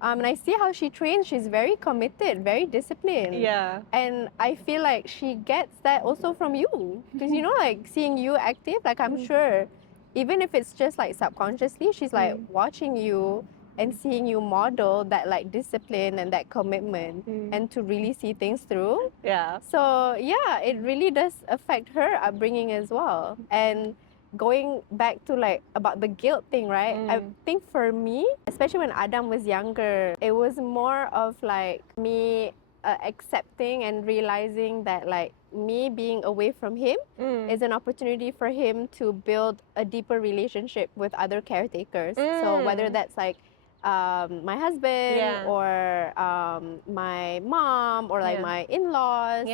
And I see how she trains. She's very committed, very disciplined. Yeah. And I feel like she gets that also from you. Because, you know, like seeing you active, like I'm sure, even if it's just like subconsciously, she's like watching you and seeing you model that like discipline and that commitment and to really see things through. Yeah. So yeah, it really does affect her upbringing as well. And going back to like about the guilt thing, right? I think for me, especially when Adam was younger, it was more of like me accepting and realizing that like me being away from him is an opportunity for him to build a deeper relationship with other caretakers. So whether that's like my husband or my mom or like my in-laws. So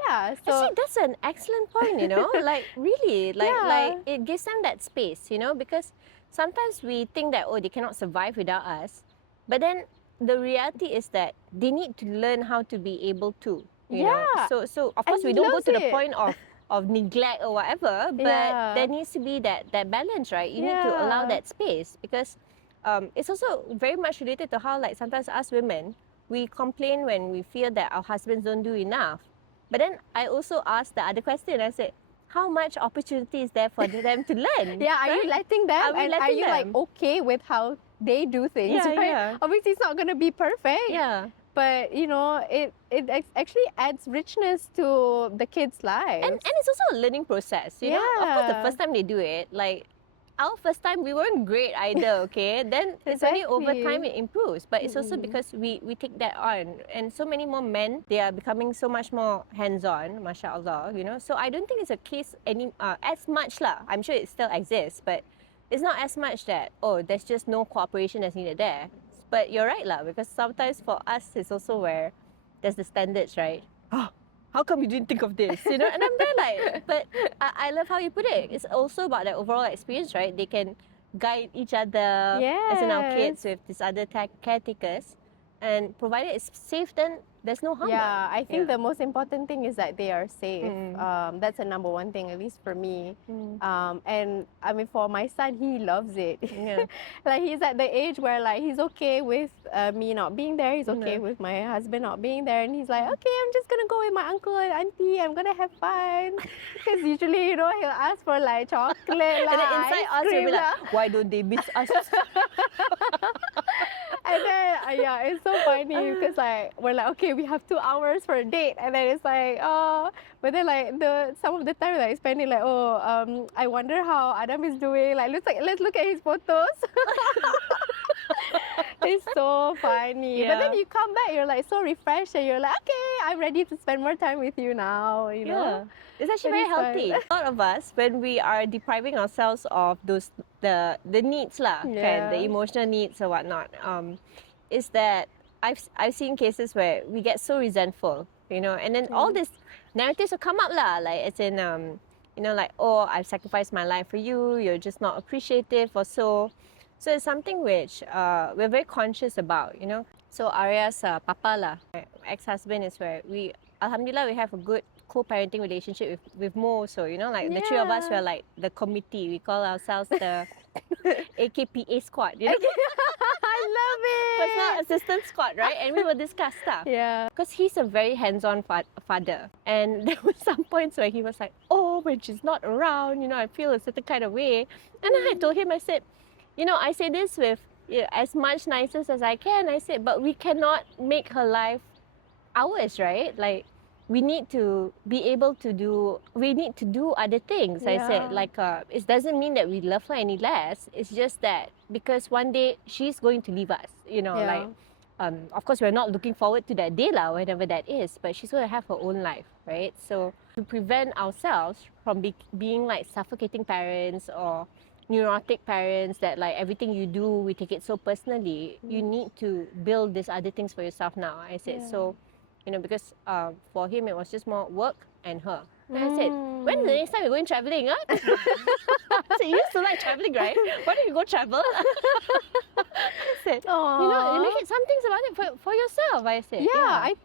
actually, that's an excellent point, you know? Like, really, like it gives them that space, you know? Because sometimes we think that, oh, they cannot survive without us. But then the reality is that they need to learn how to be able to, you know? So of course, we don't go to the point of neglect or whatever, but there needs to be that balance, right? You need to allow that space, because it's also very much related to how, like, sometimes us women, we complain when we feel that our husbands don't do enough. But then I also asked the other question. I said, how much opportunity is there for them to learn? Are you letting them? Are you like okay with how they do things? Right? Obviously, it's not going to be perfect. But you know, it actually adds richness to the kids' lives. And it's also a learning process. You know, of course, the first time they do it, like, our first time, we weren't great either, okay? Then it's only over time it improves. But it's also because we take that on. And so many more men, they are becoming so much more hands-on, mashallah, you know? So I don't think it's a case as much lah. I'm sure it still exists, but it's not as much that, oh, there's just no cooperation that's needed there. But you're right lah, because sometimes for us, it's also where there's the standards, right? Oh, how come you didn't think of this? You know, and I'm there like, but I love how you put it. It's also about the overall experience, right? They can guide each other, as in our kids with these other caretakers, and provided it's safe, then there's no harm. Yeah, I think the most important thing is that they are safe. That's the number one thing, at least for me. And I mean, for my son, he loves it. Like, he's at the age where like he's okay with me not being there. He's okay with my husband not being there, and he's like, okay, I'm just gonna go with my uncle and auntie. I'm gonna have fun. Because usually, you know, he'll ask for like chocolate, and then inside us, cream, we'll be like, why don't they miss us? And then, yeah, it's so funny because like we're like, okay, we have 2 hours for a date, and then it's like, but then like some of the time like spending like, I wonder how Adam is doing. Like, let's look at his photos. It's so funny. But then Yeah. you come back, you're like so refreshed, and you're like, okay, I'm ready to spend more time with you now. You know. It's actually That very is fun. healthy. A lot of us, when we are depriving ourselves of those the needs lah, kan, the Yeah. emotional needs or whatnot, is that I've seen cases where we get so resentful, you know, and then all these narratives will come up lah, like it's in you know, like, oh, I've sacrificed my life for you, you're just not appreciative or so. So it's something which we're very conscious about, you know. So Arya's papa lah, my ex-husband, is where we, alhamdulillah, we have a good co-parenting relationship with Mo. So, you know, like the three of us were like the committee. We call ourselves the AKPA squad, you know. I love it. Personal assistant squad, right? And we will discuss stuff. Yeah. Because he's a very hands-on father. And there were some points where he was like, oh, when she's not around, you know, I feel a certain kind of way. And then I told him, I said, you know, I say this with as much nicest as I can. I said, but we cannot make her life ours, right? Like, we need to be able to do other things. I said, like, it doesn't mean that we love her any less. It's just that because one day she's going to leave us, you know, like, of course, we're not looking forward to that day lah, whenever that is, but she's going to have her own life, right? So to prevent ourselves from being like suffocating parents or neurotic parents that like everything you do, we take it so personally, you need to build these other things for yourself now. I said, so, you know, because for him it was just more work and her. And I said, when's the next time you're going travelling? Huh? So you used to like travelling, right? Why don't you go travel? I said, you know, you make it some things about it for yourself. I said,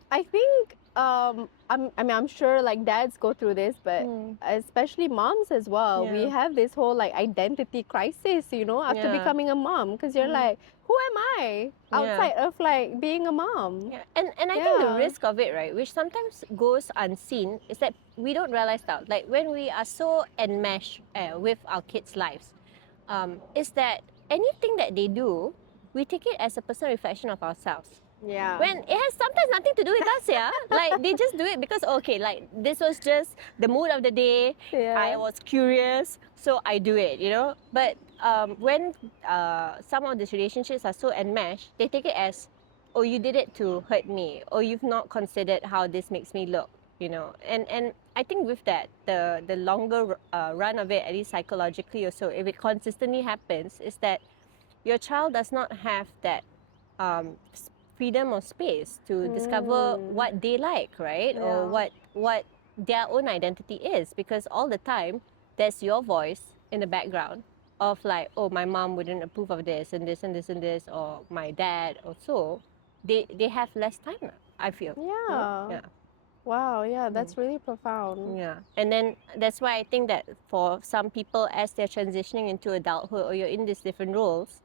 I think I'm sure like dads go through this, but especially moms as well. We have this whole like identity crisis, you know, after becoming a mom, because you're like, who am I outside of like being a mom? Yeah. And I think the risk of it, right, which sometimes goes unseen, is that we don't realize that, like when we are so enmeshed with our kids' lives, is that anything that they do, we take it as a personal reflection of ourselves. Yeah. When it has sometimes nothing to do with us, yeah. Like they just do it because okay, like this was just the mood of the day. I was curious, so I do it, you know. But when some of these relationships are so enmeshed, they take it as, oh, you did it to hurt me, or you've not considered how this makes me look, you know. And I think with that, the longer run of it, at least psychologically or so, if it consistently happens, is that your child does not have that freedom or space to discover what they like, right? Or what their own identity is, because all the time there's your voice in the background of like, oh, my mom wouldn't approve of this and this and this and this, or my dad or so. They have less time, I feel. Yeah. Wow, yeah, that's really profound. Yeah. And then that's why I think that for some people, as they're transitioning into adulthood or you're in these different roles,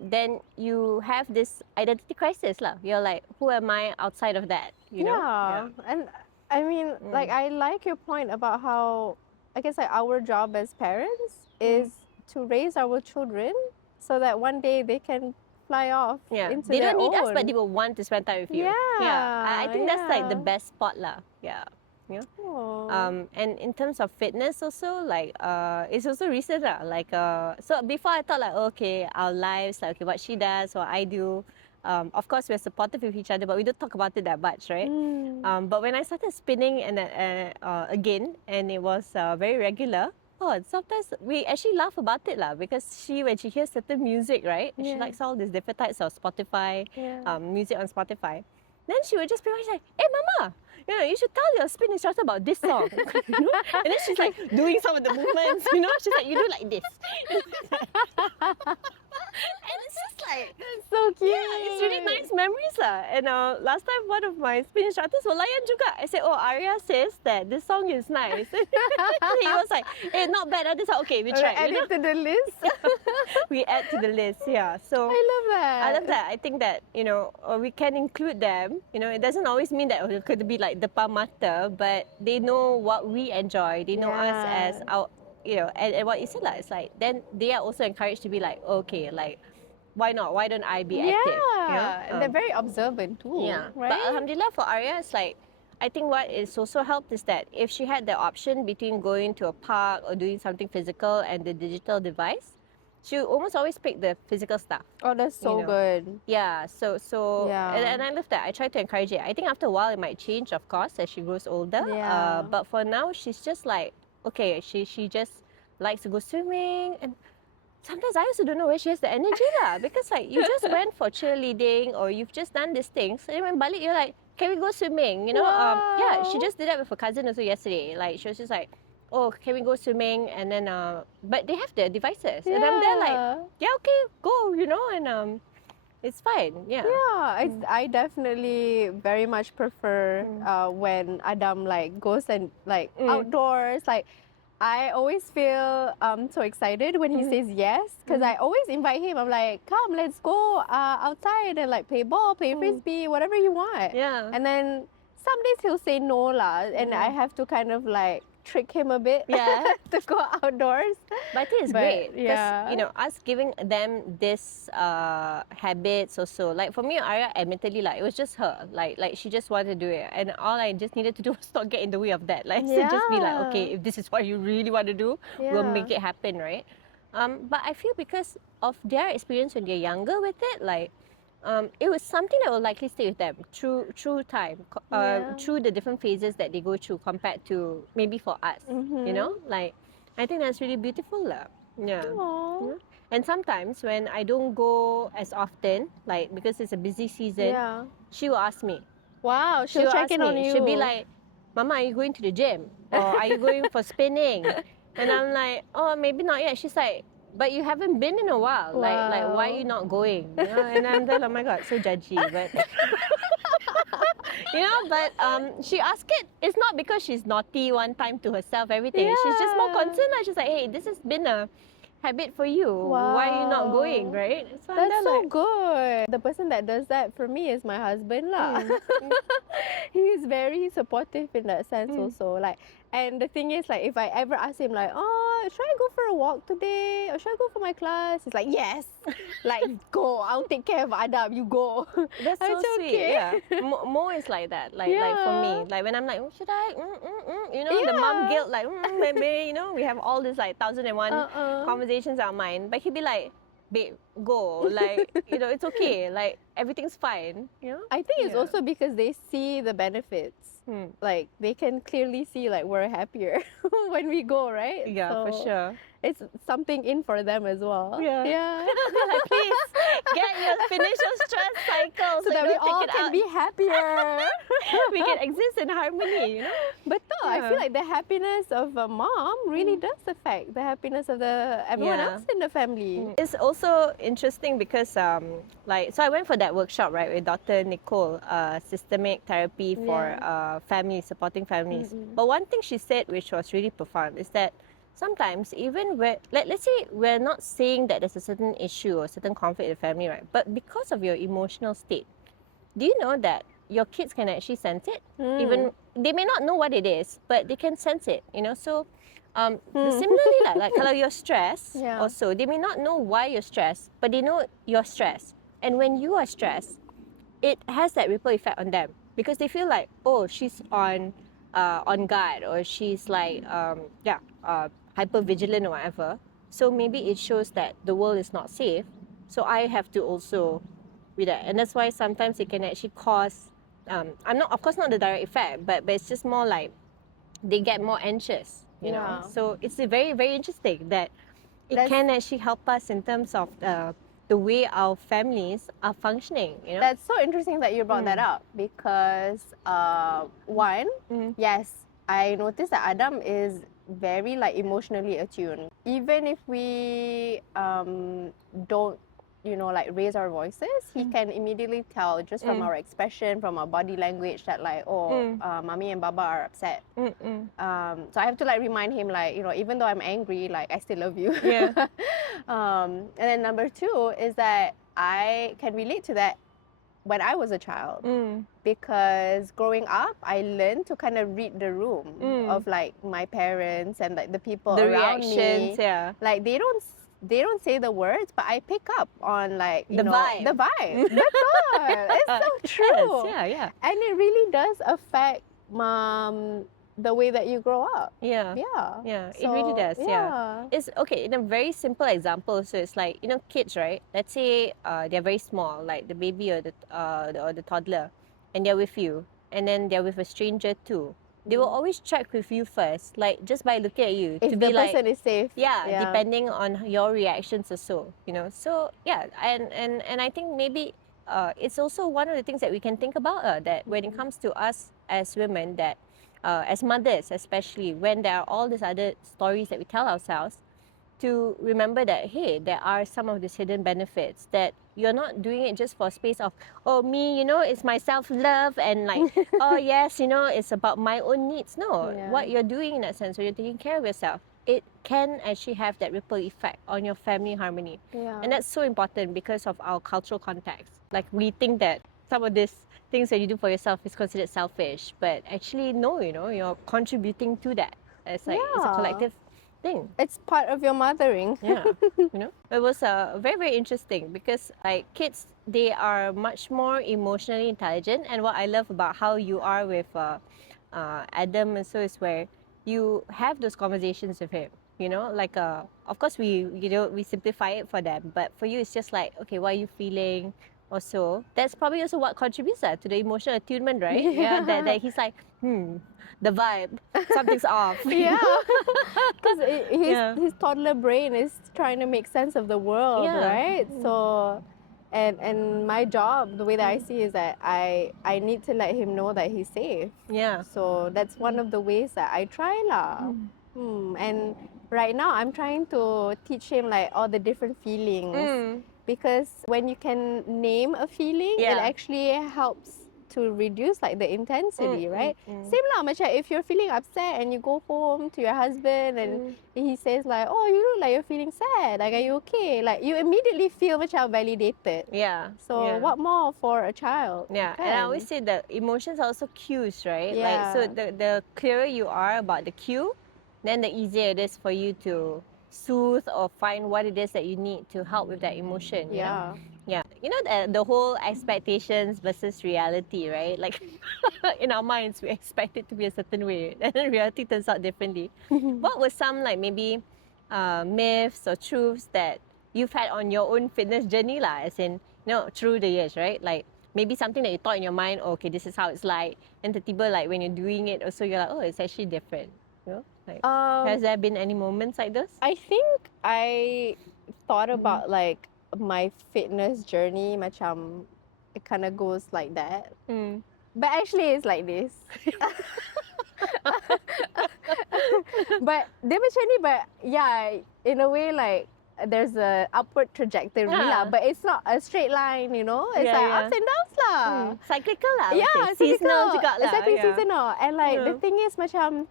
then you have this identity crisis lah. You're like, who am I outside of that? You know? And I mean, like, I like your point about how, I guess, like, our job as parents is to raise our children so that one day they can fly off into they their don't need us, own. but they will want to spend time with you. I think that's like the best spot lah. Yeah. And in terms of fitness also, like it's also recent lah. Like so before I thought like, okay, our lives, like okay, what she does, what I do. Of course we're supportive with each other, but we don't talk about it that much, right? But when I started spinning and again, and it was very regular. Oh, sometimes we actually laugh about it lah, because when she hears certain music, right? She likes all these different types of Spotify, music on Spotify. Then she would just be like, hey mama, you know, you should tell your spin instructor about this song. You know? And then she's like doing some of the movements, you know, she's like, you do like this. And it's just like, so cute. Yeah, it's really nice memories lah. And last time one of my spin instructors were layan juga. I said, oh, Arya says that this song is nice. He was like, hey, not bad. I was like, okay, we try. Add it to the list. We add to the list, yeah. So I love that. I love that. I think that, you know, we can include them. You know, it doesn't always mean that it could be like depan mata, but they know what we enjoy. They know us as our, you know, and what you said lah, it's like then they are also encouraged to be like, okay, like why not? Why don't I be active? And they're very observant too. Yeah, right? but alhamdulillah for Arya, it's like, I think what is also helped is that if she had the option between going to a park or doing something physical and the digital device, she would almost always pick the physical stuff. Oh, that's so good. Yeah, Yeah. and I love that. I try to encourage it. I think after a while it might change, of course, as she grows older. Yeah. But for now, she's just like, okay, she just likes to go swimming, and sometimes I also don't know where she has the energy lah, because like you just went for cheerleading or you've just done these things, and then when balik you're like, can we go swimming? Yeah, she Wow. just did that with her cousin also yesterday. Like she was just like, oh, can we go swimming? And then but they have their devices, and I'm there like, yeah, okay, go, and it's fine. Yeah. Yeah, I definitely very much prefer when Adam like goes and like outdoors. Like I always feel so excited when he says yes, because I always invite him. I'm like, come, let's go outside and like play ball, play frisbee, whatever you want. Yeah. And then some days he'll say no lah, and I have to kind of like trick him a bit Yeah. to go outdoors. But I think it's great because yeah. us giving them this habits also. Like for me, Arya, admittedly, like it was just her. Like she just wanted to do it, and all I just needed to do was not get in the way of that. Like to just be like, okay, if this is what you really want to do, we'll make it happen, right? But I feel because of their experience when they're younger with it, like. It was something that will likely stay with them through time, through the different phases that they go through compared to maybe for us, like I think that's really beautiful lah. Yeah. And sometimes when I don't go as often, like because it's a busy season, she will ask me. Wow, she'll check in on you. She'll be like, Mama, are you going to the gym? Or are you going for spinning? And I'm like, oh, maybe not yet. She's like, but you haven't been in a while. Wow. Like why are you not going? And I'm there, oh my God, so judgy. But but she asked it. It's not because she's naughty one time to herself, everything. She's just more concerned. She's like, hey, this has been a habit for you. Why are you not going, right? So that's so good. The person that does that for me is my husband lah. He is very supportive in that sense also. Like, and the thing is, like, if I ever ask him like, oh, should I go for a walk today or should I go for my class? He's like, yes, like go. I'll take care of Adam. You go. That's so sweet. Okay. Yeah, Mo is like that. Like for me, like when I'm like, oh, should I? The mom guilt. Like maybe we have all this like 1001 conversations in our mind, but he'd be like, babe, go. Like it's okay. Like everything's fine. I think it's also because they see the benefits. Like they can clearly see like we're happier when we go, right? Yeah, so for sure. It's something in for them as well. Yeah. Like, please finish your stress cycle so that we all can be happier. We can exist in harmony. But no, I feel like the happiness of a mom really does affect the happiness of everyone else in the family. It's also interesting because so I went for that workshop, right, with Dr. Nicole, systemic therapy for families, supporting families. But one thing she said, which was really profound, is that sometimes even let's say we're not saying that there's a certain issue or certain conflict in the family, right? But because of your emotional state, do you know that your kids can actually sense it? Even they may not know what it is, but they can sense it. So similarly, like kalau you're stressed, also they may not know why you're stressed, but they know you're stressed. And when you are stressed, it has that ripple effect on them because they feel like, oh, she's on guard, or she's like hyper vigilant or whatever. So maybe it shows that the world is not safe. So I have to also be that, and that's why sometimes it can actually cause. Of course, not the direct effect, but it's just more like they get more anxious. You know. So it's very, very interesting that it can actually help us in terms of the way our families are functioning. That's so interesting that you brought that up because one, yes, I noticed that Adam is very like emotionally attuned. Even if we don't like raise our voices, he can immediately tell just from our expression, from our body language that like, mommy and baba are upset. So I have to like remind him like, even though I'm angry, like I still love you. And then number two is that I can relate to that when I was a child, because growing up, I learned to kind of read the room of like my parents and like the people the around reactions, me. Like they they don't say the words, but I pick up on like The vibe. the vibe. Betul. It's so true. Yes, yeah. And it really does affect the way that you grow up. Yeah. Yeah. It really does. Yeah. It's okay. In a very simple example, so it's like, you know, kids, right? Let's say they're very small, like the baby or the toddler, and they're with you, and then they're with a stranger too. They will always check with you first, like just by looking at you, If to the be like, person is safe. yeah, depending on your reactions also, you know. So yeah, and I think maybe it's also one of the things that we can think about, that when it comes to us as women, that as mothers especially, when there are all these other stories that we tell ourselves, to remember that, hey, there are some of these hidden benefits, that you're not doing it just for a space of, oh, me, you know, it's my self-love, and like, oh yes, you know, it's about my own needs. No, Yeah. what you're doing in that sense, when you're taking care of yourself, it can actually have that ripple effect on your family harmony. Yeah. And that's so important because of our cultural context. Like, we think that some of these things that you do for yourself is considered selfish, but actually no, you know, you're contributing to that. It's like, it's a Yeah. collective thing. It's part of your mothering. Yeah, you know, it was very, very interesting, because like kids, they are much more emotionally intelligent, and what I love about how you are with Adam, and so is where you have those conversations with him, you know, like of course we simplify it for them, but for you it's just like, okay, what are you feeling, or so. That's probably also what contributes to the emotional attunement, right? Yeah. That he's like, the vibe, something's off. Yeah. Because Yeah. his toddler brain is trying to make sense of the world, Yeah. right? So, and my job, the way that I see is that I need to let him know that he's safe. Yeah. So that's one of the ways that I try lah. And right now I'm trying to teach him like all the different feelings. Because when you can name a feeling, it Yeah. actually helps to reduce like the intensity, right? Same lah, macam if you're feeling upset and you go home to your husband and he says like, oh, you look like you're feeling sad, like, are you okay? Like, you immediately feel macam validated. Yeah. So yeah. what more for a child? Yeah, and I always say that emotions are also cues, right? Yeah. Like, so the clearer you are about the cue, then the easier it is for you to soothe or find what it is that you need to help with that emotion. You know? Yeah. You know, the whole expectations versus reality, right? Like, in our minds, we expect it to be a certain way, and then reality turns out differently. What were some, like, maybe myths or truths that you've had on your own fitness journey, lah? As in, you know, through the years, right? Like, maybe something that you thought in your mind, oh, okay, this is how it's like, and tiba-tiba, like, when you're doing it, also you're like, oh, it's actually different. You know, like, has there been any moments like this? I think I thought about like my fitness journey, macam it kind of goes like that. But actually, it's like this. But dia macam ni, but yeah, in a way, like there's a upward trajectory lah, but it's not a straight line, you know. It's like ups and downs lah. Cyclical lah. Yeah, seasonal juga lah. Exactly, seasonal. And like the thing is, macam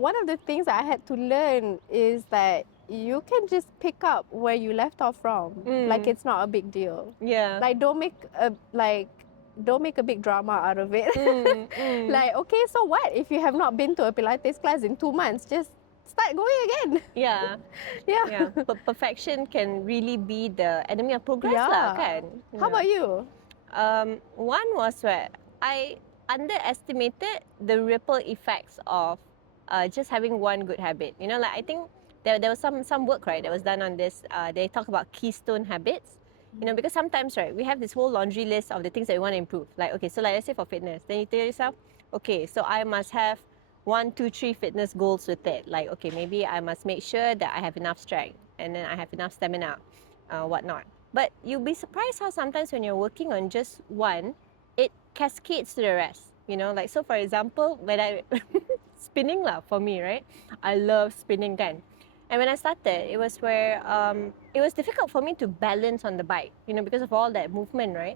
one of the things I had to learn is that you can just pick up where you left off from. Like, it's not a big deal. Yeah. Like, don't make a big drama out of it. Like, okay, so what if you have not been to a Pilates class in 2 months? Just start going again. Yeah. Yeah. But perfection can really be the enemy of progress lah, kan? How about you? One was where I underestimated the ripple effects of just having one good habit. You know, like, I think there was some work, right, that was done on this. They talk about keystone habits. You know, because sometimes, right, we have this whole laundry list of the things that we want to improve. Like, okay, so like, let's say for fitness, then you tell yourself, okay, so I must have 1, 2, 3 fitness goals with it. Like, okay, maybe I must make sure that I have enough strength, and then I have enough stamina, whatnot. But you'll be surprised how sometimes when you're working on just one, it cascades to the rest. You know, like, so for example, when I spinning lah for me, right? I love spinning, kan. And when I started, it was where it was difficult for me to balance on the bike, you know, because of all that movement, right?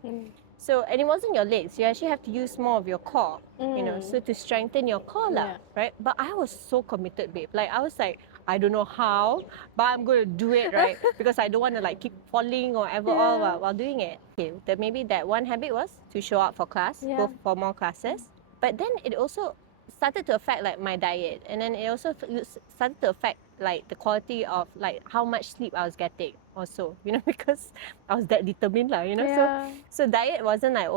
So, and it wasn't your legs. You actually have to use more of your core, you know, so to strengthen your core lah, right? But I was so committed, babe. Like, I was like, I don't know how, but I'm going to do it, right? Because I don't want to like keep falling or ever all while doing it. Okay, maybe that one habit was to show up for class, go for more classes. But then it also started to affect like my diet, and then it also started to affect like the quality of like how much sleep I was getting also, because I was that determined lah, Yeah. So diet wasn't like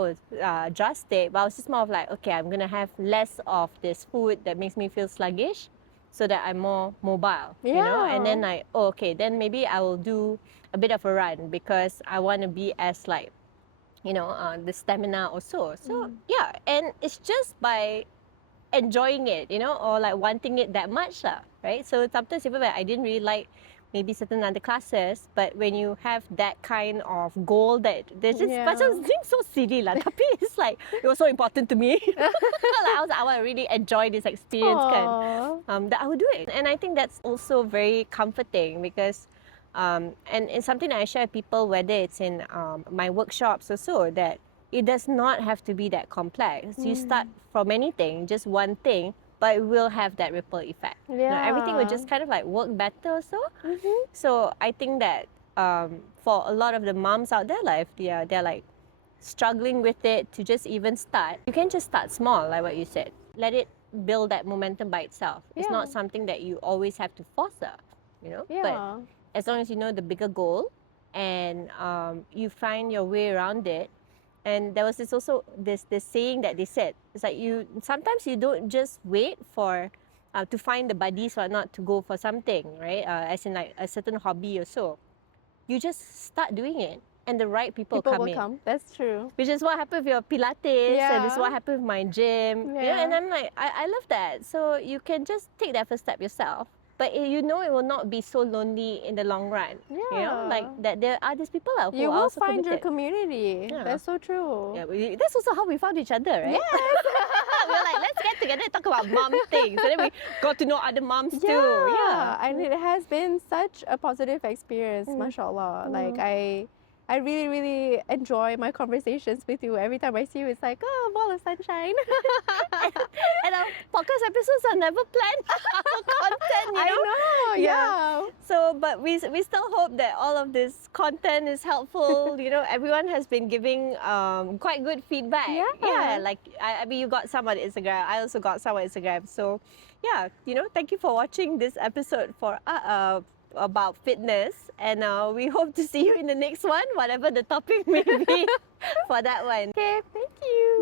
drastic, but I was just more of like, okay, I'm gonna have less of this food that makes me feel sluggish, so that I'm more mobile, and then Yeah. like, okay, then maybe I will do a bit of a run because I want to be as like, the stamina also. So yeah, and it's just by enjoying it, or like wanting it that much lah, right? So sometimes even when I didn't really like maybe certain other classes, but when you have that kind of goal that there's just macam seems so silly lah, tapi it's like it was so important to me. Like I want to really enjoy this experience kan, Aw. that I would do it. And I think that's also very comforting because and it's something that I share with people, whether it's in my workshops or so, that it does not have to be that complex. You start from anything, just one thing, but it will have that ripple effect. Everything will just kind of like work better. So I think that for a lot of the moms out there, like if they're like struggling with it to just even start, you can just start small, like what you said. Let it build that momentum by itself. It's not something that you always have to force up, But as long as you know the bigger goal and you find your way around it. And there was this saying that they said, it's like sometimes you don't just wait for to find the buddies or not to go for something, right? As in like a certain hobby or so. You just start doing it and the right people come will in. come. That's true. Which is what happened with your Pilates and this is what happened with my gym. And I'm like, I love that. So you can just take that first step yourself. But it will not be so lonely in the long run. Like that there are these people out who You are will also find your committed. community. Yeah. That's so true. Yeah, that's also how we found each other, right? Yes. We were like, let's get together and talk about mom things. And then we got to know other moms too. Yeah. And it has been such a positive experience, mashallah. Like I really, really enjoy my conversations with you. Every time I see you, it's like, oh, a ball of sunshine. And our podcast episodes are never planned for content, I know, yeah. So, but we still hope that all of this content is helpful. Everyone has been giving quite good feedback. Yeah. Like, I mean, you got some on Instagram. I also got some on Instagram. So, yeah, thank you for watching this episode for about fitness, and we hope to see you in the next one, whatever the topic may be for that one. Okay, thank you.